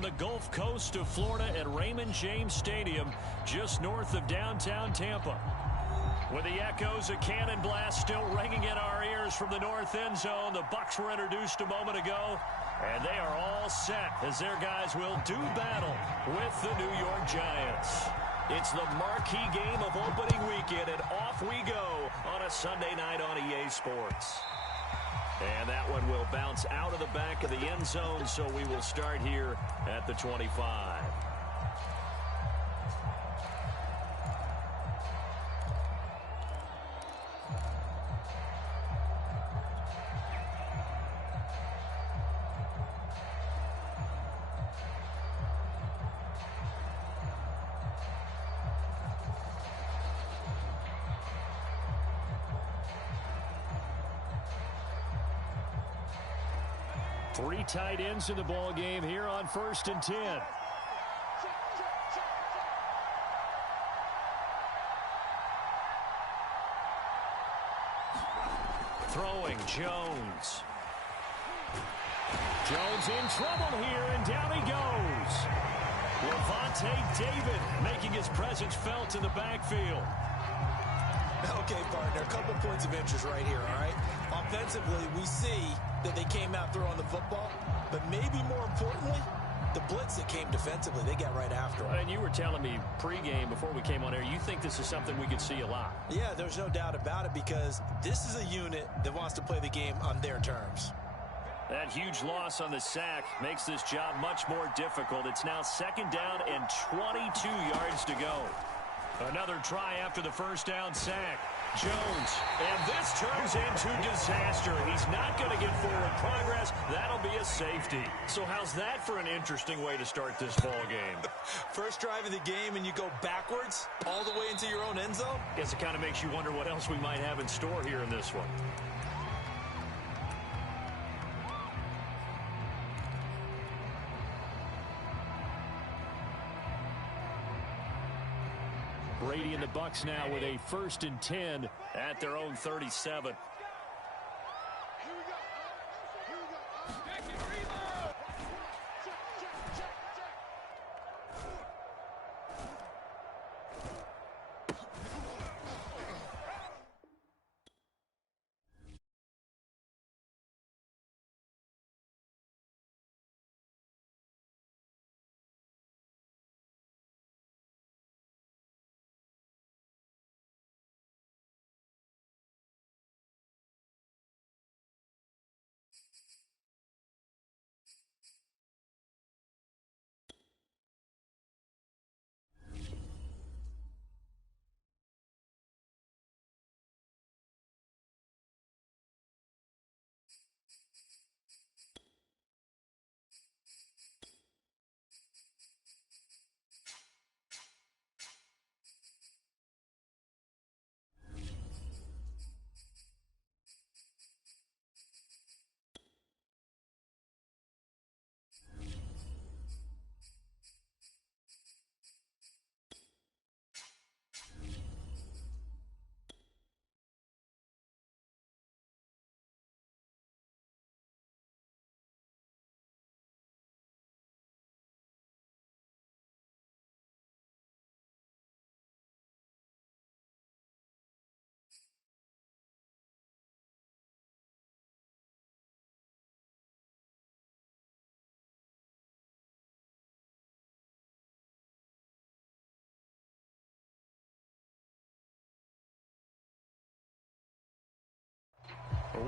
from the Gulf Coast of Florida at Raymond James Stadium, just north of downtown Tampa. With the echoes of cannon blast still ringing in our ears from the north end zone, the Bucs were introduced a moment ago, and they are all set as their guys will do battle with the New York Giants. It's the marquee game of opening weekend, and off we go on a Sunday night on EA Sports. And that one will bounce out of the back of the end zone, so we will start here at the 25. Three tight ends in the ball game here on 1st and 10. Throwing Jones. Jones in trouble here, and down he goes. Lavonte David making his presence felt in the backfield. Okay, partner, a couple points of interest right here, all right? Offensively, we see that they came out throwing the football, but maybe more importantly, the blitz that came defensively, they got right after them. And you were telling me pregame before we came on air, you think this is something we could see a lot. Yeah, there's no doubt about it, because this is a unit that wants to play the game on their terms. That huge loss on the sack makes this job much more difficult. It's now 2nd down and 22 yards to go. Another try after the first down sack. Jones, and this turns into disaster. He's not going to get forward progress. That'll be a safety. So how's that for an interesting way to start this ball game? First drive of the game, and you go backwards all the way into your own end zone? Guess it kind of makes you wonder what else we might have in store here in this one. Brady and the Bucs now with a 1st and 10 at their own 37.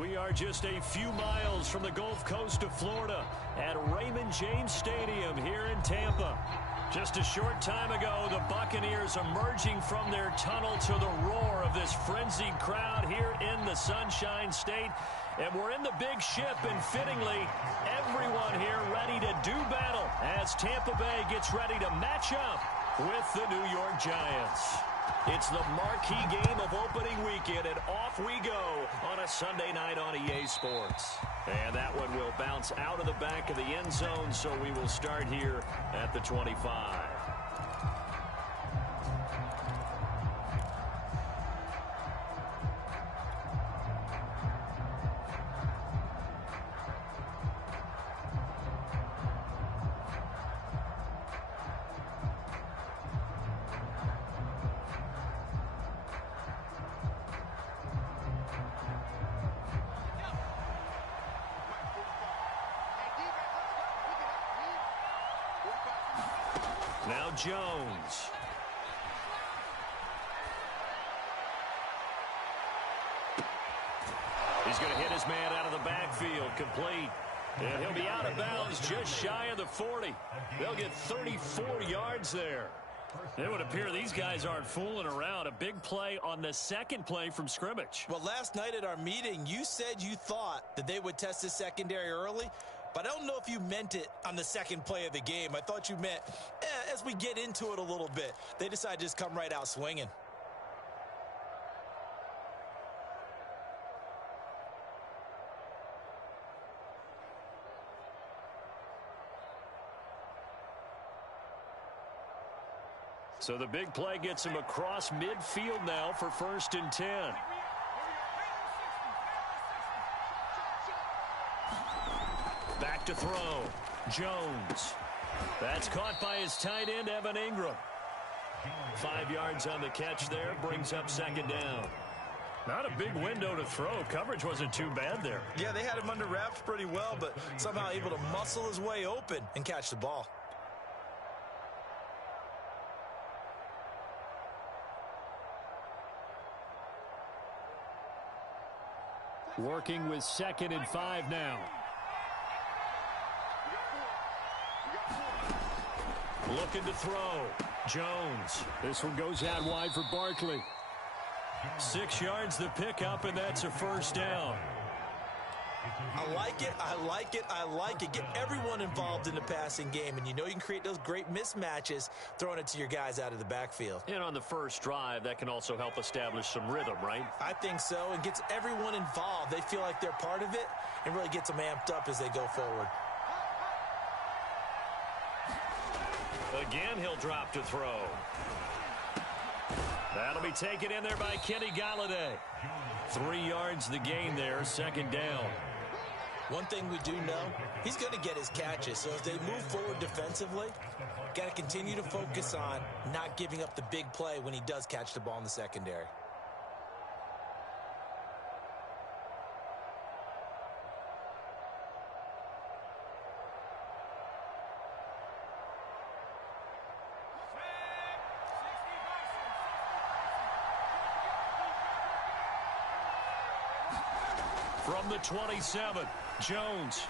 We are just a few miles from the Gulf Coast of Florida at Raymond James Stadium here in Tampa. Just a short time ago, the Buccaneers emerging from their tunnel to the roar of this frenzied crowd here in the Sunshine State. And we're in the big ship, and fittingly, everyone here ready to do battle as Tampa Bay gets ready to match up with the New York Giants. It's the marquee game of opening weekend, and off we go on a Sunday night on EA Sports. And that one will bounce out of the back of the end zone, so we will start here at the 25. Now Jones. He's going to hit his man out of the backfield, complete. And he'll be out of bounds just shy of the 40. They'll get 34 yards there. It would appear these guys aren't fooling around. A big play on the second play from scrimmage. Well, last night at our meeting, you said you thought that they would test the secondary early, but I don't know if you meant it on the second play of the game. I thought you meant as we get into it a little bit. They decided to just come right out swinging. So the big play gets him across midfield now for 1st and 10. Back to throw. Jones. That's caught by his tight end, Evan Ingram. 5 yards on the catch there, brings up 2nd down. Not a big window to throw. Coverage wasn't too bad there. Yeah, they had him under wraps pretty well, but somehow able to muscle his way open and catch the ball. Working with 2nd and 5 now. Looking to throw. Jones. This one goes out wide for Barkley. 6 yards the pickup, and that's a 1st down. I like it, I like it, I like it. Get everyone involved in the passing game, and you know you can create those great mismatches throwing it to your guys out of the backfield. And on the first drive, that can also help establish some rhythm, right? I think so, and gets everyone involved. They feel like they're part of it, and really gets them amped up as they go forward. Again, he'll drop to throw. That'll be taken in there by Kenny Golladay. 3 yards the gain there, 2nd down. One thing we do know, he's going to get his catches. So as they move forward defensively, got to continue to focus on not giving up the big play when he does catch the ball in the secondary. From the 27, Jones.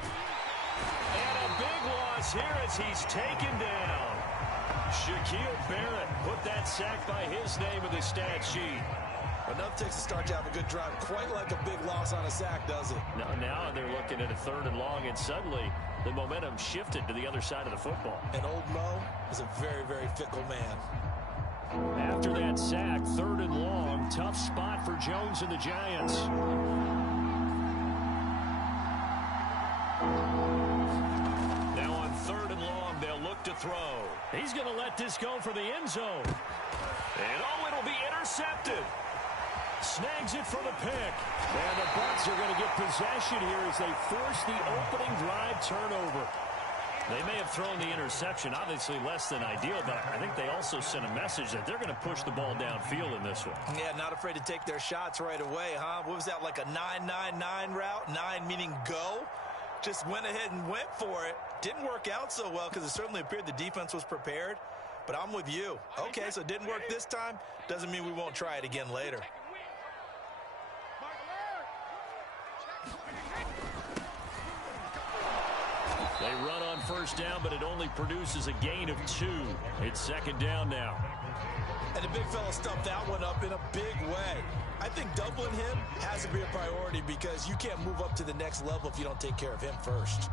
And a big loss here as he's taken down. Shaquille Barrett put that sack by his name in the stat sheet. Enough takes to start to have a good drive. Quite like a big loss on a sack, does it? Now they're looking at a 3rd and long, and suddenly the momentum shifted to the other side of the football. And old Mo is a very, very fickle man. After that sack, 3rd and long, tough spot for Jones and the Giants. Now on 3rd and long, they'll look to throw. He's going to let this go for the end zone. And it'll be intercepted. Snags it for the pick. And the Bucs are going to get possession here as they force the opening drive turnover. They may have thrown the interception, obviously less than ideal, but I think they also sent a message that they're going to push the ball downfield in this one. Yeah, not afraid to take their shots right away, huh? What was that, like a 9-9-9 route? 9 meaning go? Just went ahead and went for it. Didn't work out so well because it certainly appeared the defense was prepared, but I'm with you. Okay, so it didn't work this time. Doesn't mean we won't try it again later. They run on 1st down, but it only produces a gain of 2. It's 2nd down now. And the big fella stuffed that one up in a big way. I think doubling him has to be a priority because you can't move up to the next level if you don't take care of him first.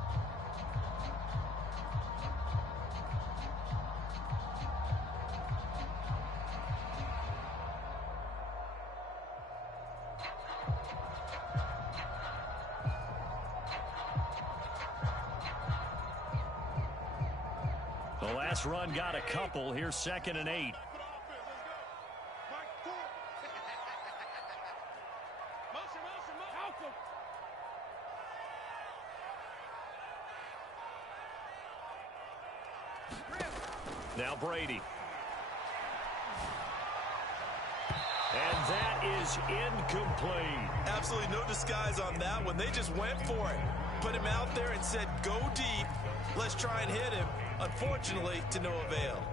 The last run got a couple. Here's 2nd and 8. Now Brady. And that is incomplete. Absolutely no disguise on that one. They just went for it. Put him out there and said, go deep. Let's try and hit him. Unfortunately, to no avail.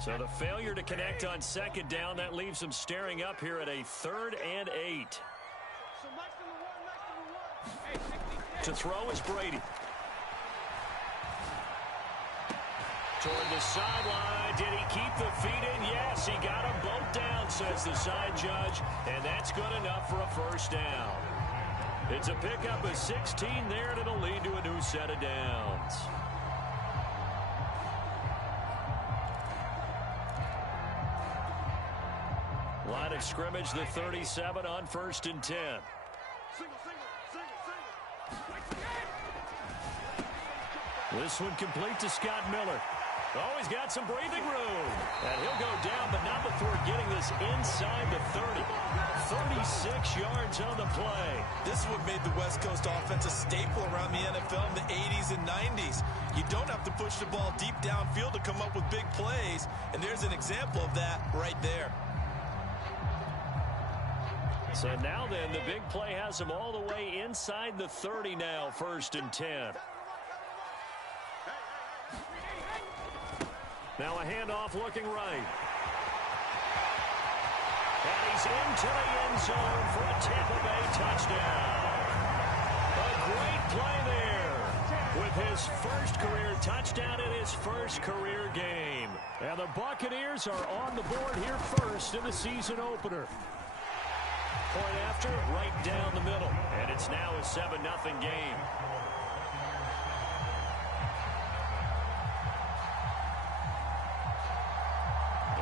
So the failure to connect on second down, that leaves them staring up here at a 3rd and 8. To throw is Brady. Toward the sideline. Did he keep the feet in? Yes, he got them both down, says the side judge. And that's good enough for a first down. It's a pickup of 16 there, and it'll lead to a new set of downs. Line of scrimmage, the 37 on 1st and 10. This one complete to Scott Miller. Oh, he's got some breathing room. And he'll go down, but not before getting this inside the 30. 36 yards on the play. This is what made the West Coast offense a staple around the NFL in the 80s and 90s. You don't have to push the ball deep downfield to come up with big plays, and there's an example of that right there. So now then, the big play has him all the way inside the 30 now, 1st and 10. Now a handoff looking right. And he's into the end zone for a Tampa Bay touchdown. A great play there with his first career touchdown in his first career game. And the Buccaneers are on the board here first in the season opener. Point after, right down the middle. And it's now a 7-0 game.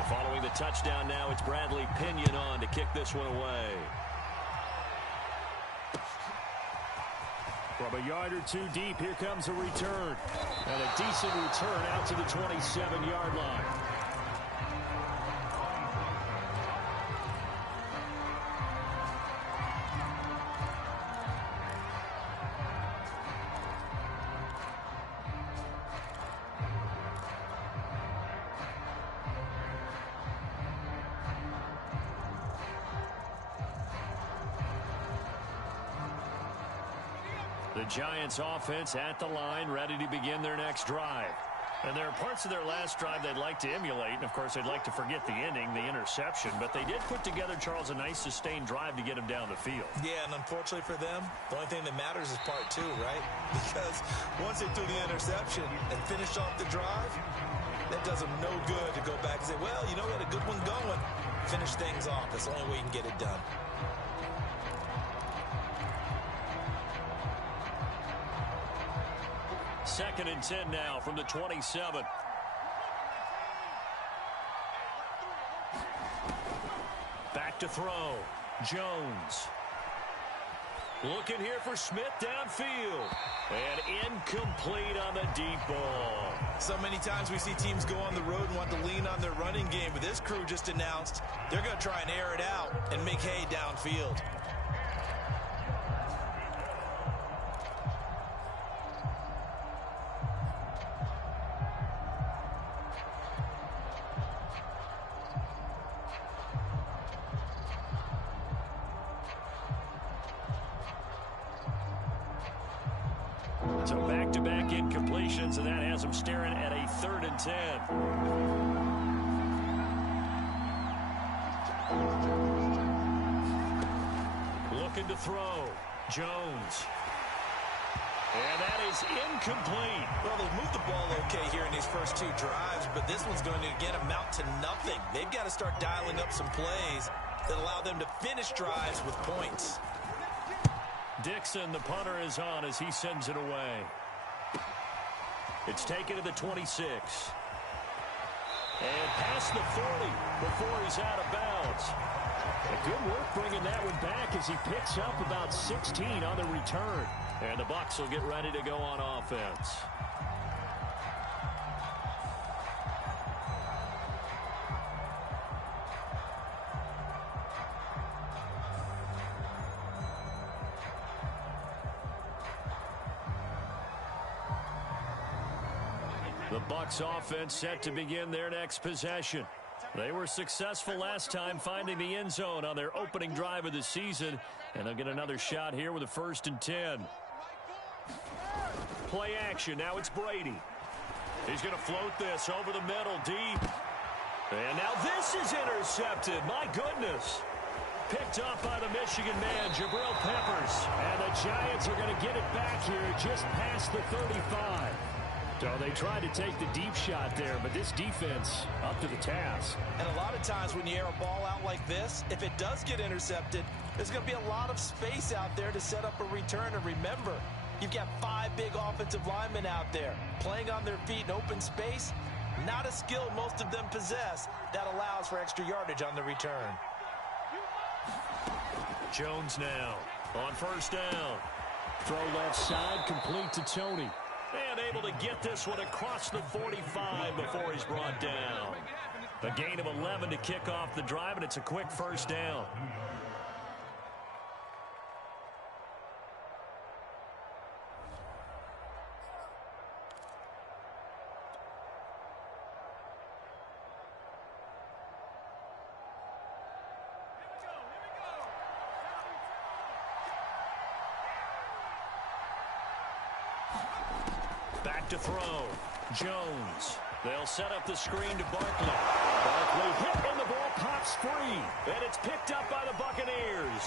Following the touchdown now, it's Bradley Pinion on to kick this one away. From a yard or two deep, here comes a return. And a decent return out to the 27-yard line. The Giants offense at the line, ready to begin their next drive. And there are parts of their last drive they'd like to emulate. And, of course, they'd like to forget the ending, the interception. But they did put together, Charles, a nice sustained drive to get him down the field. Yeah, and unfortunately for them, the only thing that matters is part 2, right? Because once they threw the interception and finished off the drive, that does them no good to go back and say, well, you know, we had a good one going. Finish things off. That's the only way you can get it done. Second and 10 now from the 27. Back to throw. Jones. Looking here for Smith downfield. And incomplete on the deep ball. So many times we see teams go on the road and want to lean on their running game, but this crew just announced they're going to try and air it out and make hay downfield. So back-to-back incompletions, and that has them staring at a 3rd and 10. Looking to throw. Jones. And that is incomplete. Well, they've moved the ball okay here in these first 2 drives, but this one's going to, again, amount to nothing. They've got to start dialing up some plays that allow them to finish drives with points. Dixon, the punter, is on as he sends it away. It's taken to the 26. And past the 40 before he's out of bounds. A good work bringing that one back as he picks up about 16 on the return. And the Bucs will get ready to go on offense. The Bucs offense set to begin their next possession. They were successful last time finding the end zone on their opening drive of the season, and they'll get another shot here with a 1st and 10. Play action. Now it's Brady. He's going to float this over the middle, deep. And now this is intercepted. My goodness. Picked up by the Michigan man, Jabril Peppers. And the Giants are going to get it back here just past the 35. So they tried to take the deep shot there, but this defense up to the task. And a lot of times when you air a ball out like this, if it does get intercepted, there's going to be a lot of space out there to set up a return. And remember, you've got 5 big offensive linemen out there playing on their feet in open space. Not a skill most of them possess that allows for extra yardage on the return. Jones now on first down. Throw left side, complete to Tony. And able to get this one across the 45 before he's brought down. A gain of 11 to kick off the drive, and it's a quick first down. Back to throw. Jones. They'll set up the screen to Barkley. Barkley hit and the ball pops free. And it's picked up by the Buccaneers.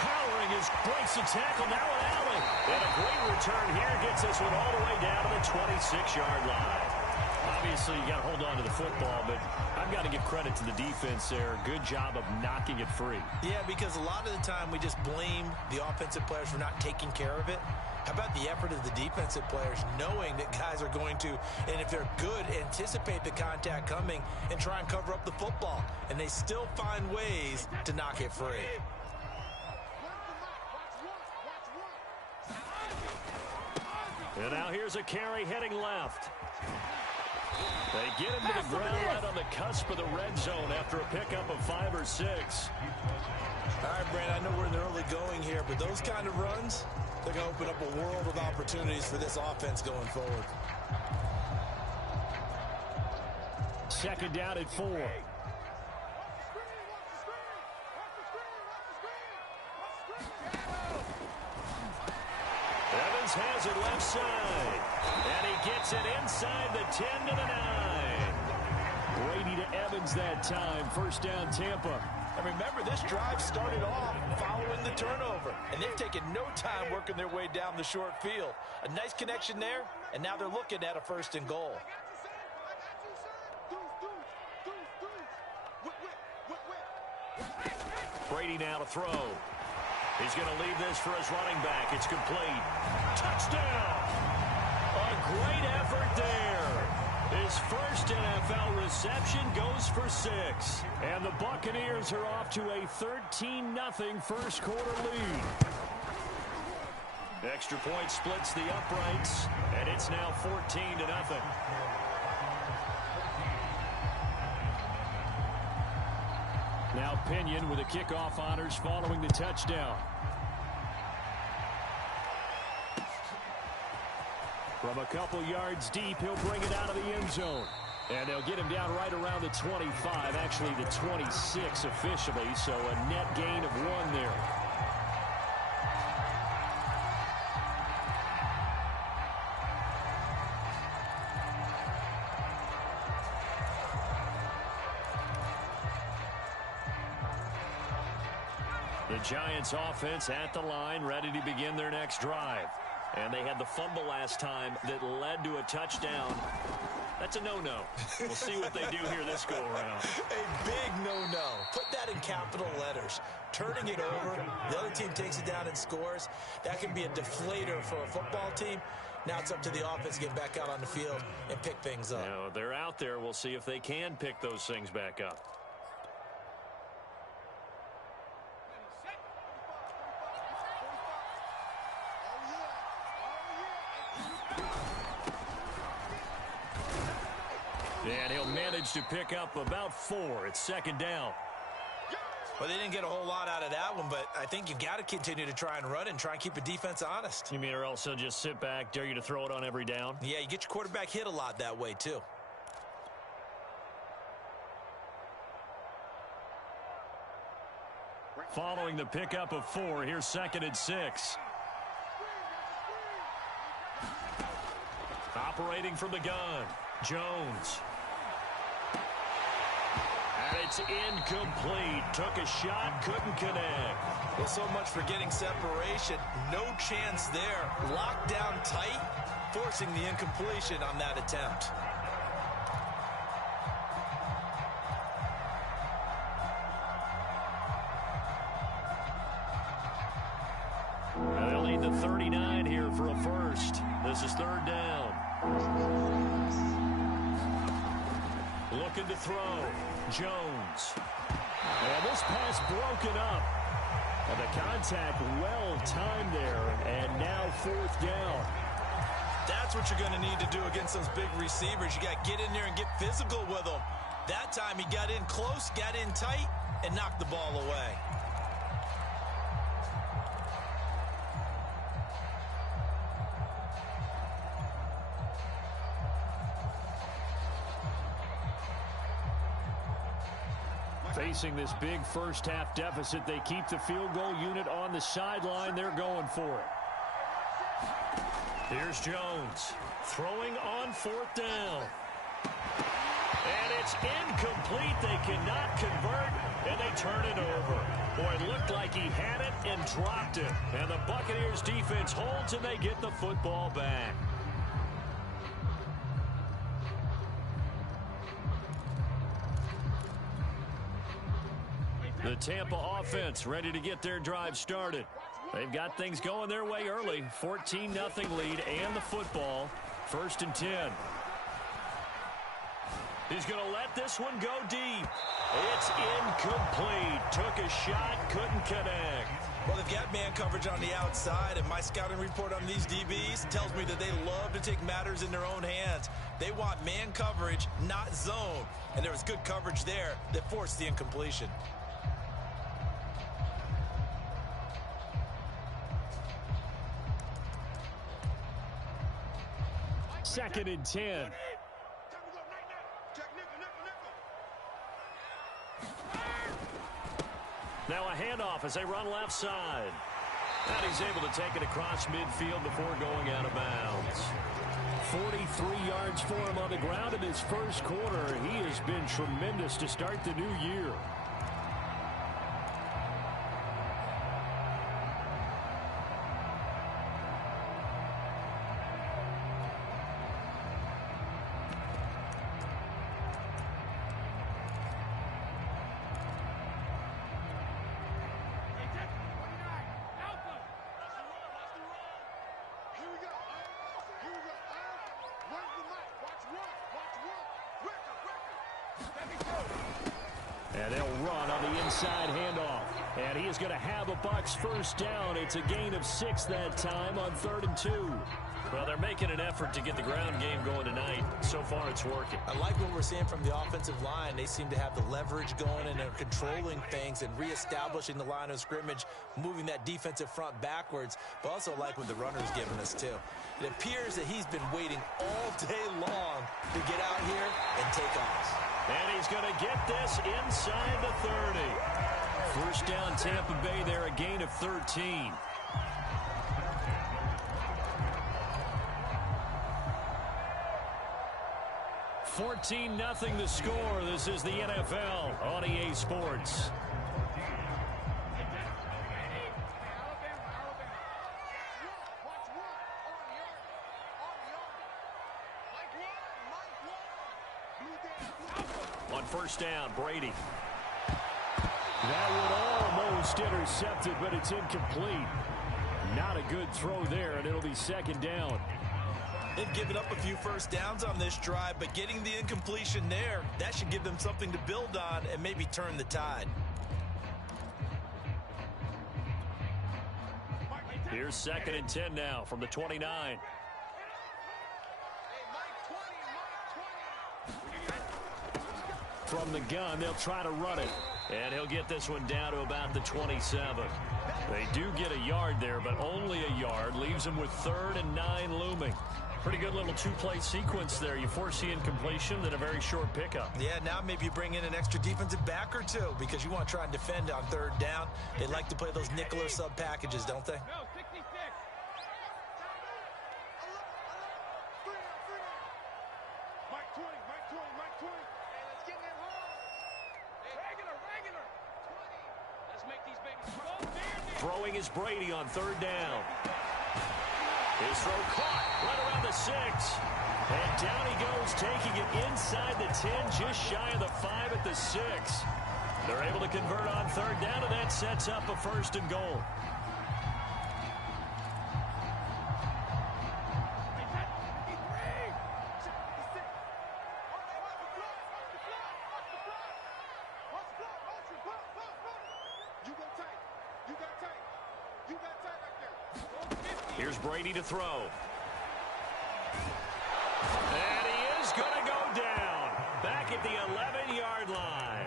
Powering his breaks a tackle. Now an Allen. And a great return here gets this one all the way down to the 26-yard line. Obviously, you got to hold on to the football, but I've got to give credit to the defense there. Good job of knocking it free. Yeah, because a lot of the time we just blame the offensive players for not taking care of it. How about the effort of the defensive players knowing that guys are going to, and if they're good, anticipate the contact coming and try and cover up the football. And they still find ways to knock it free. And now here's a carry heading left. They get him to the ground right on the cusp of the red zone after a pickup of 5 or 6. All right, Brand, I know we're in the early going here, but those kind of runs, they're going to open up a world of opportunities for this offense going forward. Second down at 4. Evans has it left side. And he gets it inside the 10 to the 9. Brady to Evans that time. First down, Tampa. And remember, this drive started off following the turnover. And they've taken no time working their way down the short field. A nice connection there, and now they're looking at a first and goal. Brady now to throw. He's going to leave this for his running back. It's complete. Touchdown! A great effort there. His first NFL reception goes for 6. And the Buccaneers are off to a 13-0 first quarter lead. Extra point splits the uprights, and it's now 14-0. Now Pinion with the kickoff honors following the touchdown. From a couple yards deep, he'll bring it out of the end zone. And they'll get him down right around the 25, actually the 26 officially, so a net gain of 1 there. The Giants offense at the line, ready to begin their next drive. And they had the fumble last time that led to a touchdown. That's a no-no. We'll see what they do here this go-around. A big no-no. Put that in capital letters. Turning it over, the other team takes it down and scores. That can be a deflator for a football team. Now it's up to the offense to get back out on the field and pick things up. Now, they're out there. We'll see if they can pick those things back up. And he'll manage to pick up about 4. It's second down. Well, they didn't get a whole lot out of that one, but I think you've got to continue to try and run and try and keep the defense honest. You mean or else they'll just sit back, dare you to throw it on every down? Yeah, you get your quarterback hit a lot that way, too. Following the pickup of 4, here's second and 6. Separating from the gun, Jones. And it's incomplete. Took a shot, couldn't connect. Well, so much for getting separation. No chance there. Locked down tight, forcing the incompletion on that attempt. And they'll need the 39 here for a first. This is third down. Looking to throw. Jones. And this pass broken up. And the contact well timed there. And now fourth down. That's what you're going to need to do against those big receivers. You got to get in there and get physical with them. That time he got in close, got in tight, and knocked the ball away. Facing this big first-half deficit, they keep the field goal unit on the sideline. They're going for it. Here's Jones throwing on fourth down. And it's incomplete. They cannot convert, and they turn it over. Boy, it looked like he had it and dropped it. And the Buccaneers defense holds, and they get the football back. The Tampa offense ready to get their drive started. They've got things going their way early. 14-0 lead and the football. 1st and 10. He's going to let this one go deep. It's incomplete. Took a shot, couldn't connect. Well, they've got man coverage on the outside, and my scouting report on these DBs tells me that they love to take matters in their own hands. They want man coverage, not zone. And there was good coverage there that forced the incompletion. 2nd and 10. Now a handoff as they run left side. And he's able to take it across midfield before going out of bounds. 43 yards for him on the ground in his first quarter. He has been tremendous to start the new year. And they'll run on the inside handoff. And he is going to have a Bucs first down. It's a gain of 6 that time on 3rd and 2. Well, they're making an effort to get the ground game going tonight. So far, it's working. I like what we're seeing from the offensive line. They seem to have the leverage going, and they're controlling things and reestablishing the line of scrimmage, moving that defensive front backwards. But also like what the runner's giving us, too. It appears that he's been waiting all day long to get out here and take off. And he's going to get this inside the 30. First down, Tampa Bay there, a gain of 13. $14-0 the score. This is the NFL on EA Sports. On first down, Brady. That would almost intercept it, but it's incomplete. Not a good throw there, and it'll be 2nd down. They've given up a few first downs on this drive, but getting the incompletion there, that should give them something to build on and maybe turn the tide. Here's 2nd and 10 now from the 29. From the gun, they'll try to run it. And he'll get this one down to about the 27. They do get a yard there, but only a yard. Leaves them with 3rd and 9 looming. Pretty good little two-play sequence there. You force the incompletion, then a very short pickup. Yeah, now maybe you bring in an extra defensive back or two because you want to try and defend on 3rd down. They like to play those nickel or sub packages, don't they? Throwing is Brady on third down. His throw caught right around the 6. And down he goes, taking it inside the 10, just shy of the 5 at the 6. They're able to convert on third down, and that sets up a 1st and goal. Here's Brady to throw. And he is going to go down. Back at the 11-yard line.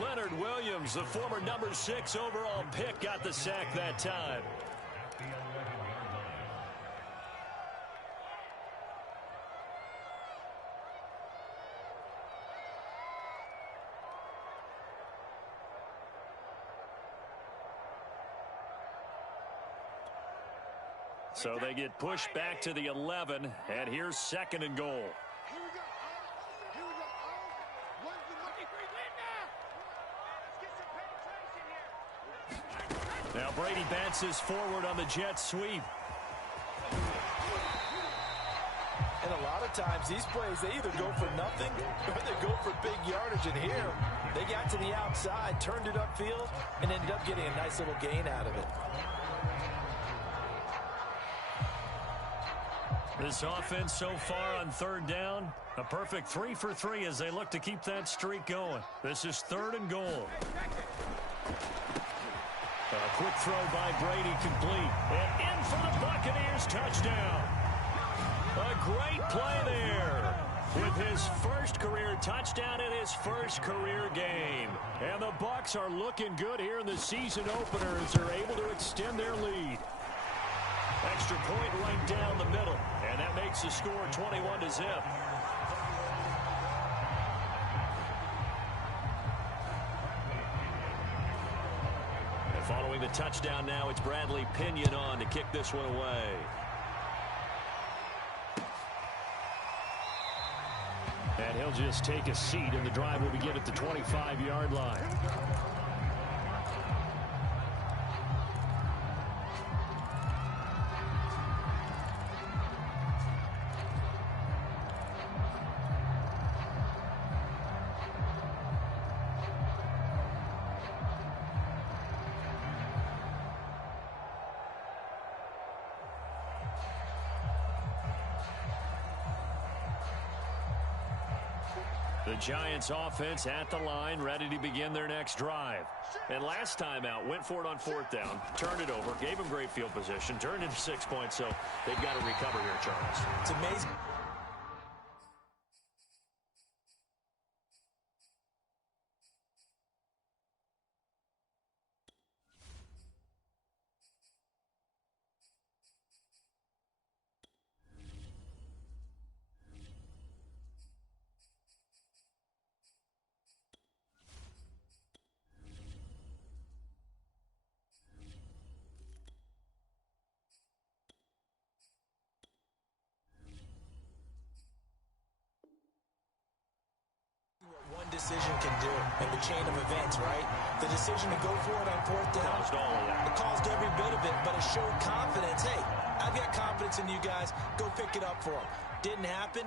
Leonard Williams, the former number 6 overall pick, got the sack that time. So they get pushed back to the 11, and here's 2nd and goal. Now Brady bounces forward on the jet sweep. And a lot of times these plays, they either go for nothing or they go for big yardage. And here, they got to the outside, turned it upfield, and ended up getting a nice little gain out of it. This offense so far on third down, a perfect 3 for 3 as they look to keep that streak going. This is 3rd and goal. A quick throw by Brady, complete. And in for the Buccaneers, touchdown. A great play there with his first career touchdown in his first career game. And the Bucs are looking good here in the season opener as they're able to extend their lead. Extra point right down the middle, and that makes the score 21-0. And following the touchdown now, it's Bradley Pinion on to kick this one away. And he'll just take a seat, and the drive will begin at the 25-yard line. The Giants offense at the line, ready to begin their next drive. And last time out, went for it on 4th down, turned it over, gave them great field position, turned into 6 points, so they've got to recover here, Charles. It's amazing. Decision can do in the chain of events, right? The decision to go for it on 4th down, it caused every bit of it, but it showed confidence. Hey, I've got confidence in you guys. Go pick it up for them. Didn't happen.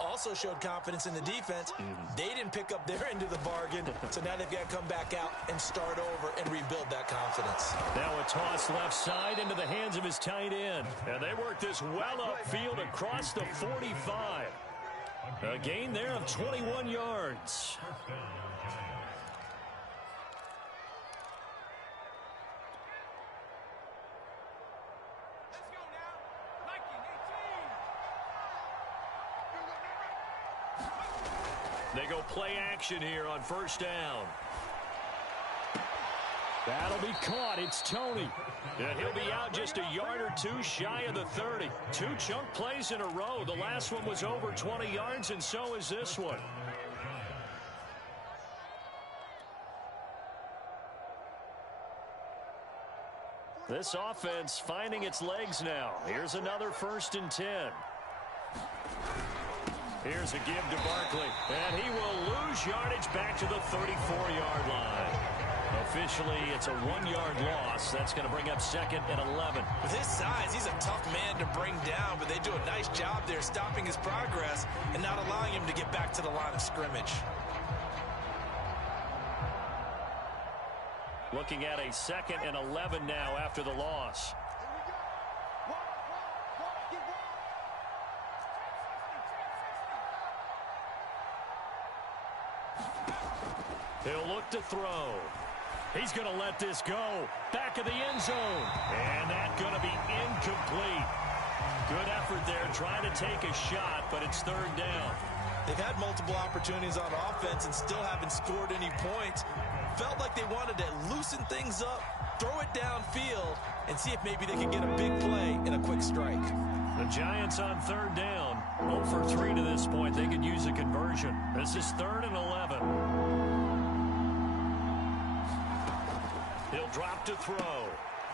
Also showed confidence in the defense. They didn't pick up their end of the bargain, so now they've got to come back out and start over and rebuild that confidence. Now a toss left side into the hands of his tight end. And they work this well upfield across the 45. A gain there of 21 yards. They go play action here on 1st down. That'll be caught. It's Toney. And he'll be out just a yard or 2 shy of the 30. 2 chunk plays in a row. The last one was over 20 yards, and so is this one. This offense finding its legs now. Here's another 1st and 10. Here's a give to Barkley. And he will lose yardage back to the 34-yard line. A officially, it's a 1-yard loss. That's going to bring up 2nd and 11. With his size, he's a tough man to bring down, but they do a nice job there stopping his progress and not allowing him to get back to the line of scrimmage. Looking at a 2nd and 11 now after the loss. He'll look to throw. He's going to let this go. Back of the end zone. And that's going to be incomplete. Good effort there trying to take a shot, but it's 3rd down. They've had multiple opportunities on offense and still haven't scored any points. Felt like they wanted to loosen things up, throw it downfield, and see if maybe they could get a big play in a quick strike. The Giants on 3rd down. 0 for 3 to this point. They could use a conversion. This is 3rd and 11. He'll drop to throw.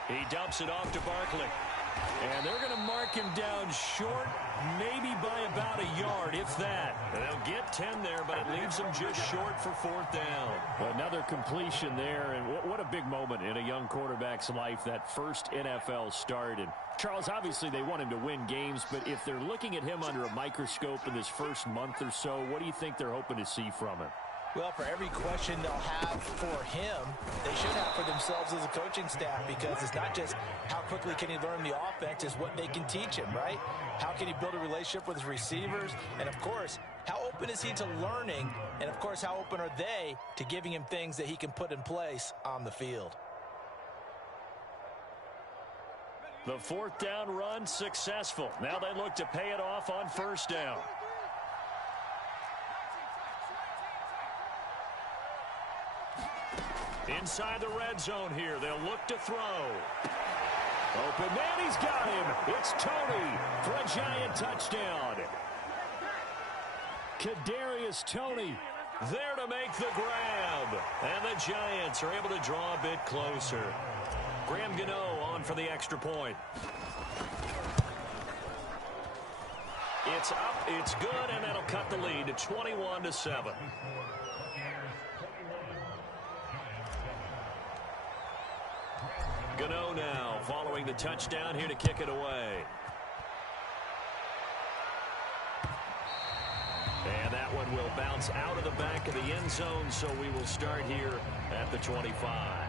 He dumps it off to Barkley. And they're going to mark him down short, maybe by about a yard, if that. And they'll get 10 there, but it leaves them just short for 4th down. Another completion there, and what a big moment in a young quarterback's life, that first NFL start. And Charles, obviously they want him to win games, but if they're looking at him under a microscope in this first month or so, what do you think they're hoping to see from him? Well, for every question they'll have for him, they should have for themselves as a coaching staff, because it's not just how quickly can he learn the offense, it's what they can teach him, right? How can he build a relationship with his receivers? And, of course, how open is he to learning? And, of course, how open are they to giving him things that he can put in place on the field? The 4th down run successful. Now they look to pay it off on 1st down. Inside the red zone here. They'll look to throw. Open man, he's got him. It's Toney for a Giant touchdown. Kadarius Toney there to make the grab. And the Giants are able to draw a bit closer. Graham Gano on for the extra point. It's up, it's good, and that'll cut the lead to 21-7. Gano now following the touchdown here to kick it away. And that one will bounce out of the back of the end zone, so we will start here at the 25.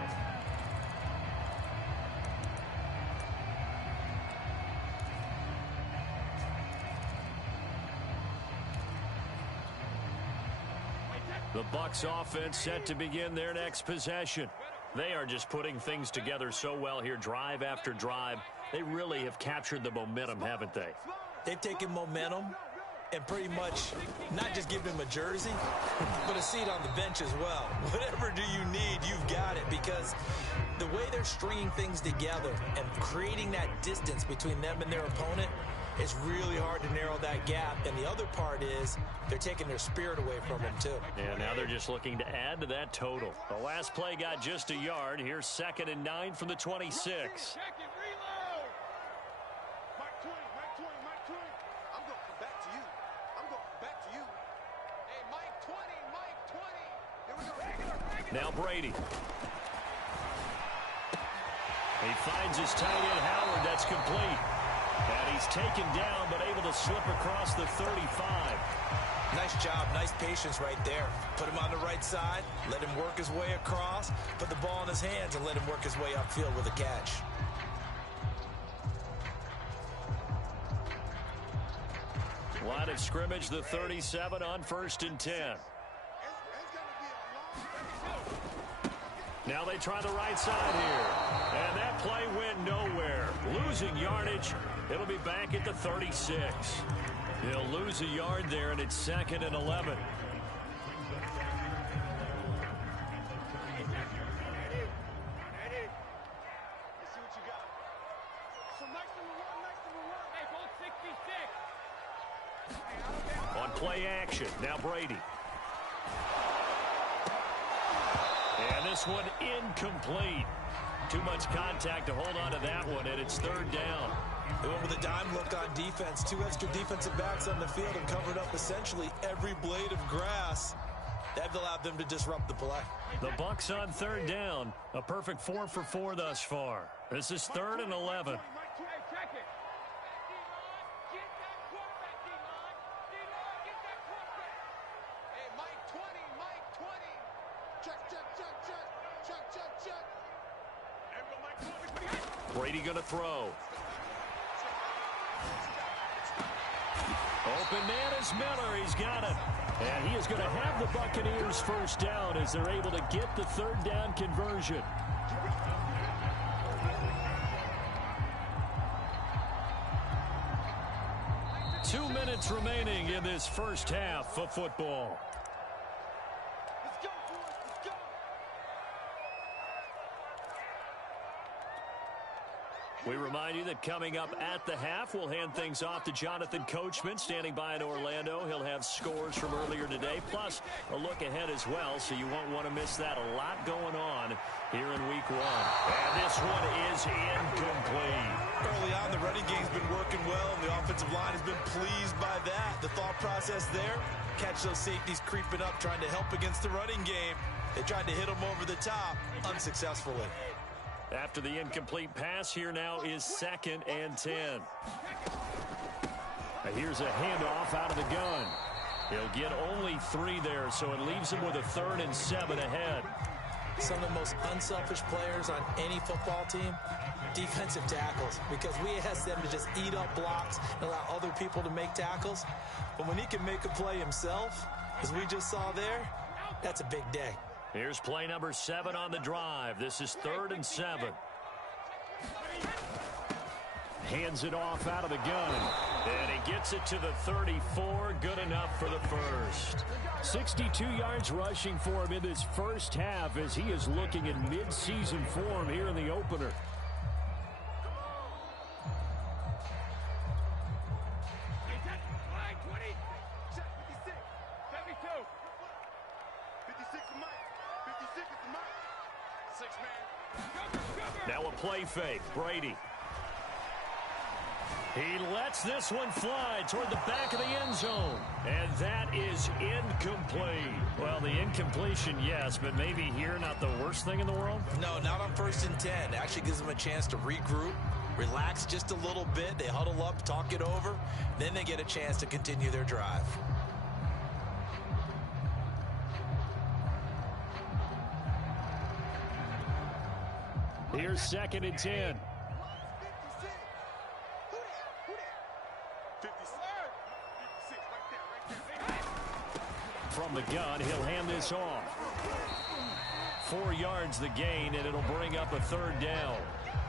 The Bucs offense set to begin their next possession. They are just putting things together so well here, drive after drive. They really have captured the momentum, haven't they? They've taken momentum and pretty much not just given him a jersey, but a seat on the bench as well. Whatever do you need, you've got it, because the way they're stringing things together and creating that distance between them and their opponent, it's really hard to narrow that gap. And the other part is they're taking their spirit away from them, too. And now they're just looking to add to that total. The last play got just a yard. Here's 2nd and 9 from the 26. Now Brady. He finds his tight end Howard. That's complete. And he's taken down, but able to slip across the 35. Nice job, nice patience right there. Put him on the right side, let him work his way across, put the ball in his hands, and let him work his way upfield with a catch. Line of scrimmage, the 37 on 1st and 10. Now they try the right side here. And that play went nowhere. Losing yardage. It'll be back at the 36. He'll lose a yard there, and it's 2nd and 11. On play action, now Brady. And this one incomplete. Too much contact to hold on to that one, and it's 3rd down. They went with a dime look on defense. 2 extra defensive backs on the field and covered up essentially every blade of grass. That allowed them to disrupt the play. The Bucs on third down. A perfect 4 for 4 thus far. This is 3rd and 11. Brady going to throw. Open man is Miller. He's got it. And he is going to have the Buccaneers first down as they're able to get the third down conversion. Two minutes remaining in this first half of football. We remind you that coming up at the half, we'll hand things off to Jonathan Coachman, standing by in Orlando. He'll have scores from earlier today, plus a look ahead as well, so you won't want to miss that. A lot going on here in Week 1. And this one is incomplete. Early on, the running game's been working well, and the offensive line has been pleased by that. The thought process there, catch those safeties creeping up, trying to help against the running game. They tried to hit them over the top, unsuccessfully. After the incomplete pass, here now is 2nd and 10. Here's a handoff out of the gun. He'll get only 3 there, so it leaves him with a 3rd and 7 ahead. Some of the most unselfish players on any football team, defensive tackles, because we ask them to just eat up blocks and allow other people to make tackles. But when he can make a play himself, as we just saw there, that's a big day. Here's play number 7 on the drive. This is 3rd and 7. Hands it off out of the gun. And he gets it to the 34. Good enough for the first. 62 yards rushing for him in this first half as he is looking in mid-season form here in the opener. Now a play fake. Brady. He lets this one fly toward the back of the end zone. And that is incomplete. Well, the incompletion, yes, but maybe here not the worst thing in the world? No, not on 1st and 10. Actually gives them a chance to regroup, relax just a little bit. They huddle up, talk it over. Then they get a chance to continue their drive. Here's 2nd and 10. From the gun, he'll hand this off. 4 yards the gain, and it'll bring up a 3rd down.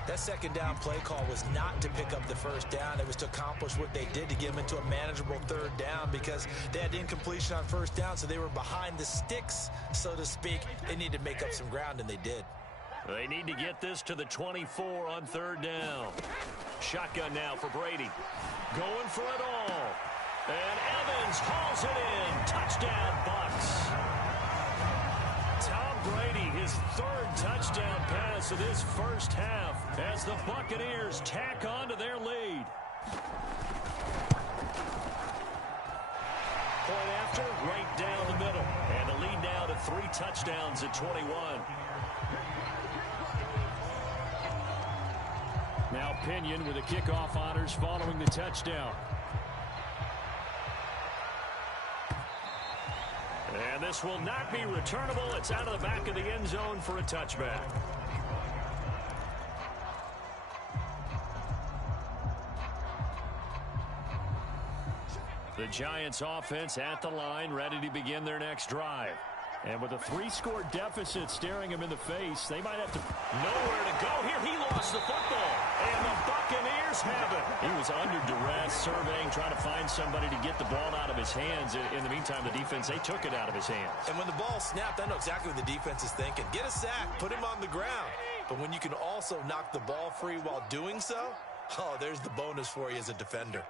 That 2nd down play call was not to pick up the 1st down. It was to accomplish what they did to get them into a manageable 3rd down because they had incompletion on 1st down, so they were behind the sticks, so to speak. They needed to make up some ground, and they did. They need to get this to the 24 on 3rd down. Shotgun now for Brady. Going for it all. And Evans hauls it in. Touchdown, Bucs. Tom Brady, his 3rd touchdown pass of this first half as the Buccaneers tack on to their lead. Point after, right down the middle. And the lead now to 3 touchdowns at 21. Now Pinion with the kickoff honors following the touchdown. And this will not be returnable. It's out of the back of the end zone for a touchback. The Giants offense at the line, ready to begin their next drive. And with a 3-score deficit staring him in the face, they might have to nowhere to go here. He lost the football, and the Buccaneers have it. He was under duress, surveying, trying to find somebody to get the ball out of his hands. In the meantime, the defense, they took it out of his hands. And when the ball snapped, I know exactly what the defense is thinking. Get a sack, put him on the ground. But when you can also knock the ball free while doing so, oh, there's the bonus for you as a defender.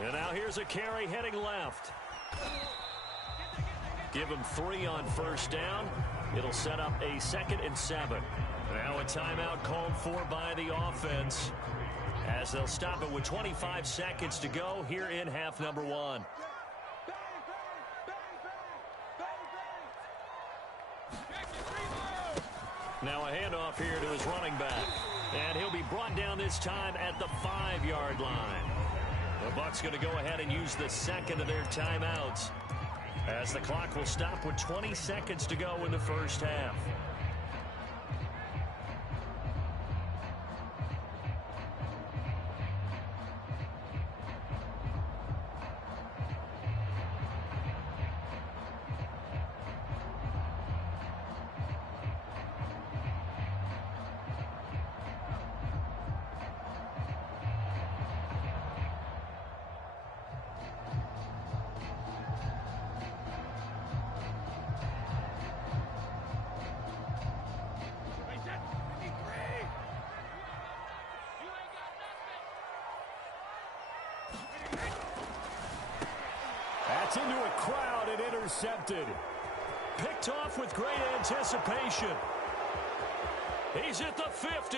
And now here's a carry heading left. Give him 3 on 1st down. It'll set up a 2nd and 7. Now a timeout called for by the offense as they'll stop it with 25 seconds to go here in half number one. Now a handoff here to his running back. And he'll be brought down this time at the 5-yard line. The Bucs going to go ahead and use the second of their timeouts, as the clock will stop with 20 seconds to go in the first half. That's into a crowd and intercepted. Picked off with great anticipation. He's at the 50,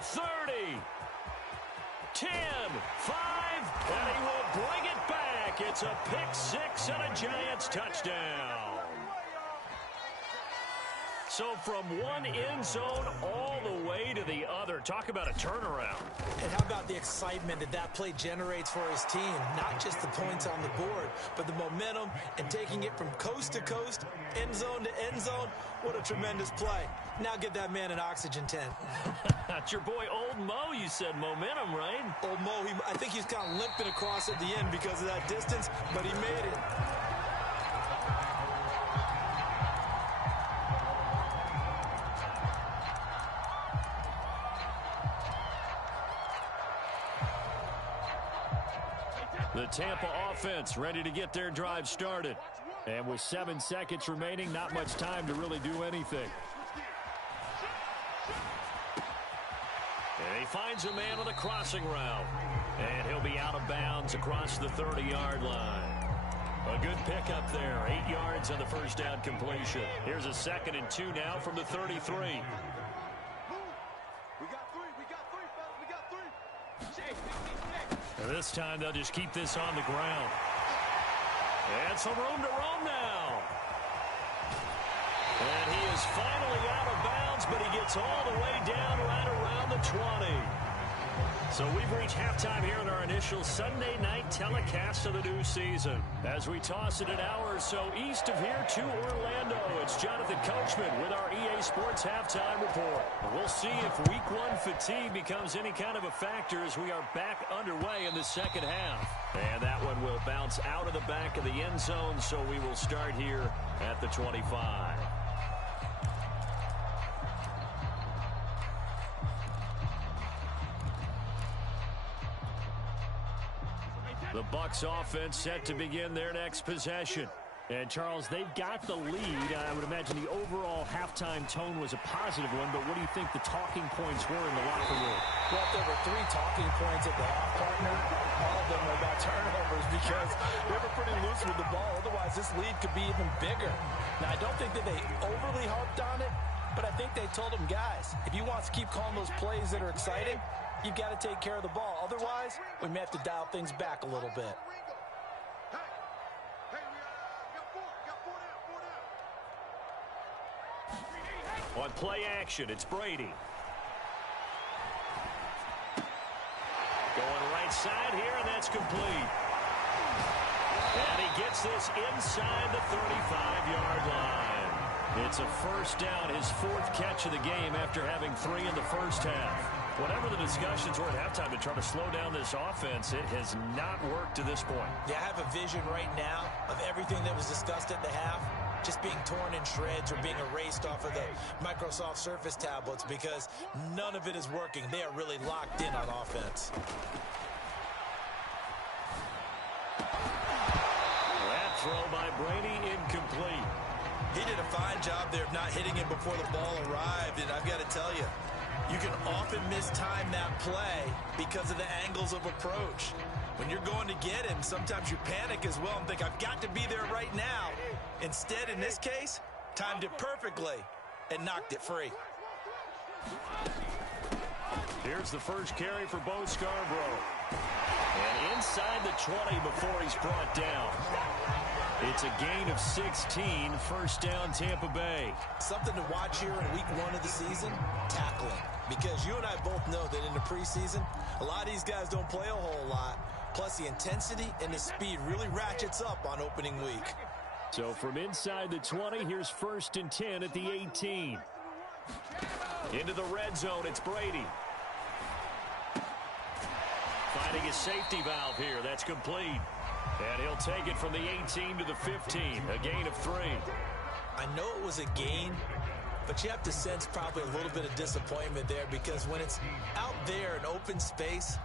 30, 10, 5, and he will bring it back. It's a pick six and a Giants touchdown. So from one end zone all the way to the other. Talk about a turnaround. And how about the excitement that that play generates for his team? Not just the points on the board, but the momentum and taking it from coast to coast, end zone to end zone. What a tremendous play. Now get that man an oxygen tent. That's your boy Old Mo, you said momentum, right? Old Mo, I think he's kind of limping across at the end because of that distance, but he made it. The Tampa offense ready to get their drive started. And with 7 seconds remaining, not much time to really do anything. And he finds a man on the crossing route. And he'll be out of bounds across the 30-yard line. A good pickup there. 8 yards on the first down completion. Here's a 2nd and 2 now from the 33. This time they'll just keep this on the ground. And some room to roam now. And he is finally out of bounds, but he gets all the way down right around the 20. So we've reached halftime here in our initial Sunday night telecast of the new season. As we toss it an hour or so east of here to Orlando, it's Jonathan Coachman with our EA Sports Halftime Report. We'll see if Week 1 fatigue becomes any kind of a factor as we are back underway in the second half. And that one will bounce out of the back of the end zone, so we will start here at the 25. The Bucs offense set to begin their next possession. And, Charles, they've got the lead. I would imagine the overall halftime tone was a positive one, but what do you think the talking points were in the locker room? Well, there were 3 talking points at the half, partner. All of them were about turnovers because they were pretty loose with the ball. Otherwise, this lead could be even bigger. Now, I don't think that they overly harped on it, but I think they told them, guys, if you want to keep calling those plays that are exciting, you've got to take care of the ball. Otherwise, we may have to dial things back a little bit. On play action, it's Brady. Going right side here, and that's complete. And he gets this inside the 35-yard line. It's a first down, his 4th catch of the game after having 3 in the first half. Whatever the discussions were at halftime to try to slow down this offense, it has not worked to this point. Yeah, I have a vision right now of everything that was discussed at the half just being torn in shreds or being erased off of the Microsoft Surface tablets because none of it is working. They are really locked in on offense. That throw by Brady incomplete. He did a fine job there of not hitting him before the ball arrived, and I've got to tell you, you can often mistime that play because of the angles of approach. When you're going to get him, sometimes you panic as well and think, I've got to be there right now. Instead, in this case, timed it perfectly and knocked it free. Here's the first carry for Bo Scarborough. And inside the 20 before he's brought down. It's a gain of 16, first down Tampa Bay. Something to watch here in week 1 of the season, tackling. Because you and I both know that in the preseason, a lot of these guys don't play a whole lot. Plus the intensity and the speed really ratchets up on opening week. So from inside the 20, here's 1st and 10 at the 18. Into the red zone, it's Brady. Finding a safety valve here. That's complete. And he'll take it from the 18 to the 15. A gain of 3. I know it was a gain, but you have to sense probably a little bit of disappointment there because when it's out there in open space,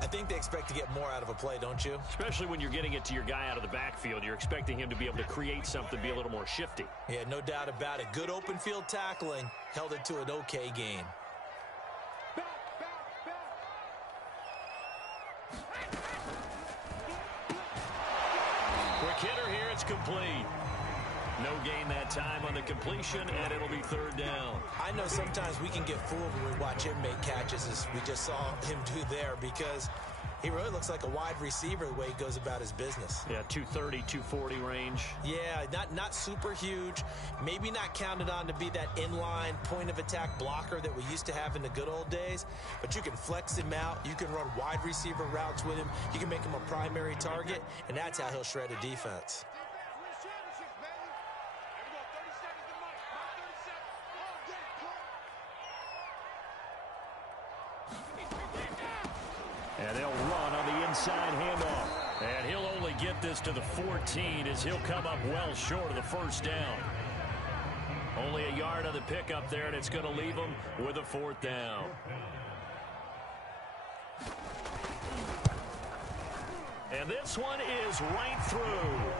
I think they expect to get more out of a play, don't you? Especially when you're getting it to your guy out of the backfield. You're expecting him to be able to create something, be a little more shifty. Yeah, no doubt about it. Good open field tackling held it to an okay gain. Quick hitter here, it's complete. No gain that time on the completion, and it'll be 3rd down. I know sometimes we can get fooled when we watch him make catches, as we just saw him do there, because he really looks like a wide receiver the way he goes about his business. Yeah, 230, 240 range. Yeah, not super huge. Maybe not counted on to be that inline point-of-attack blocker that we used to have in the good old days, but you can flex him out. You can run wide receiver routes with him. You can make him a primary target, and that's how he'll shred a defense. And they'll run on the inside handoff. And he'll only get this to the 14 as he'll come up well short of the 1st down. Only a yard on the pickup there, and it's going to leave him with a 4th down. And this one is right through.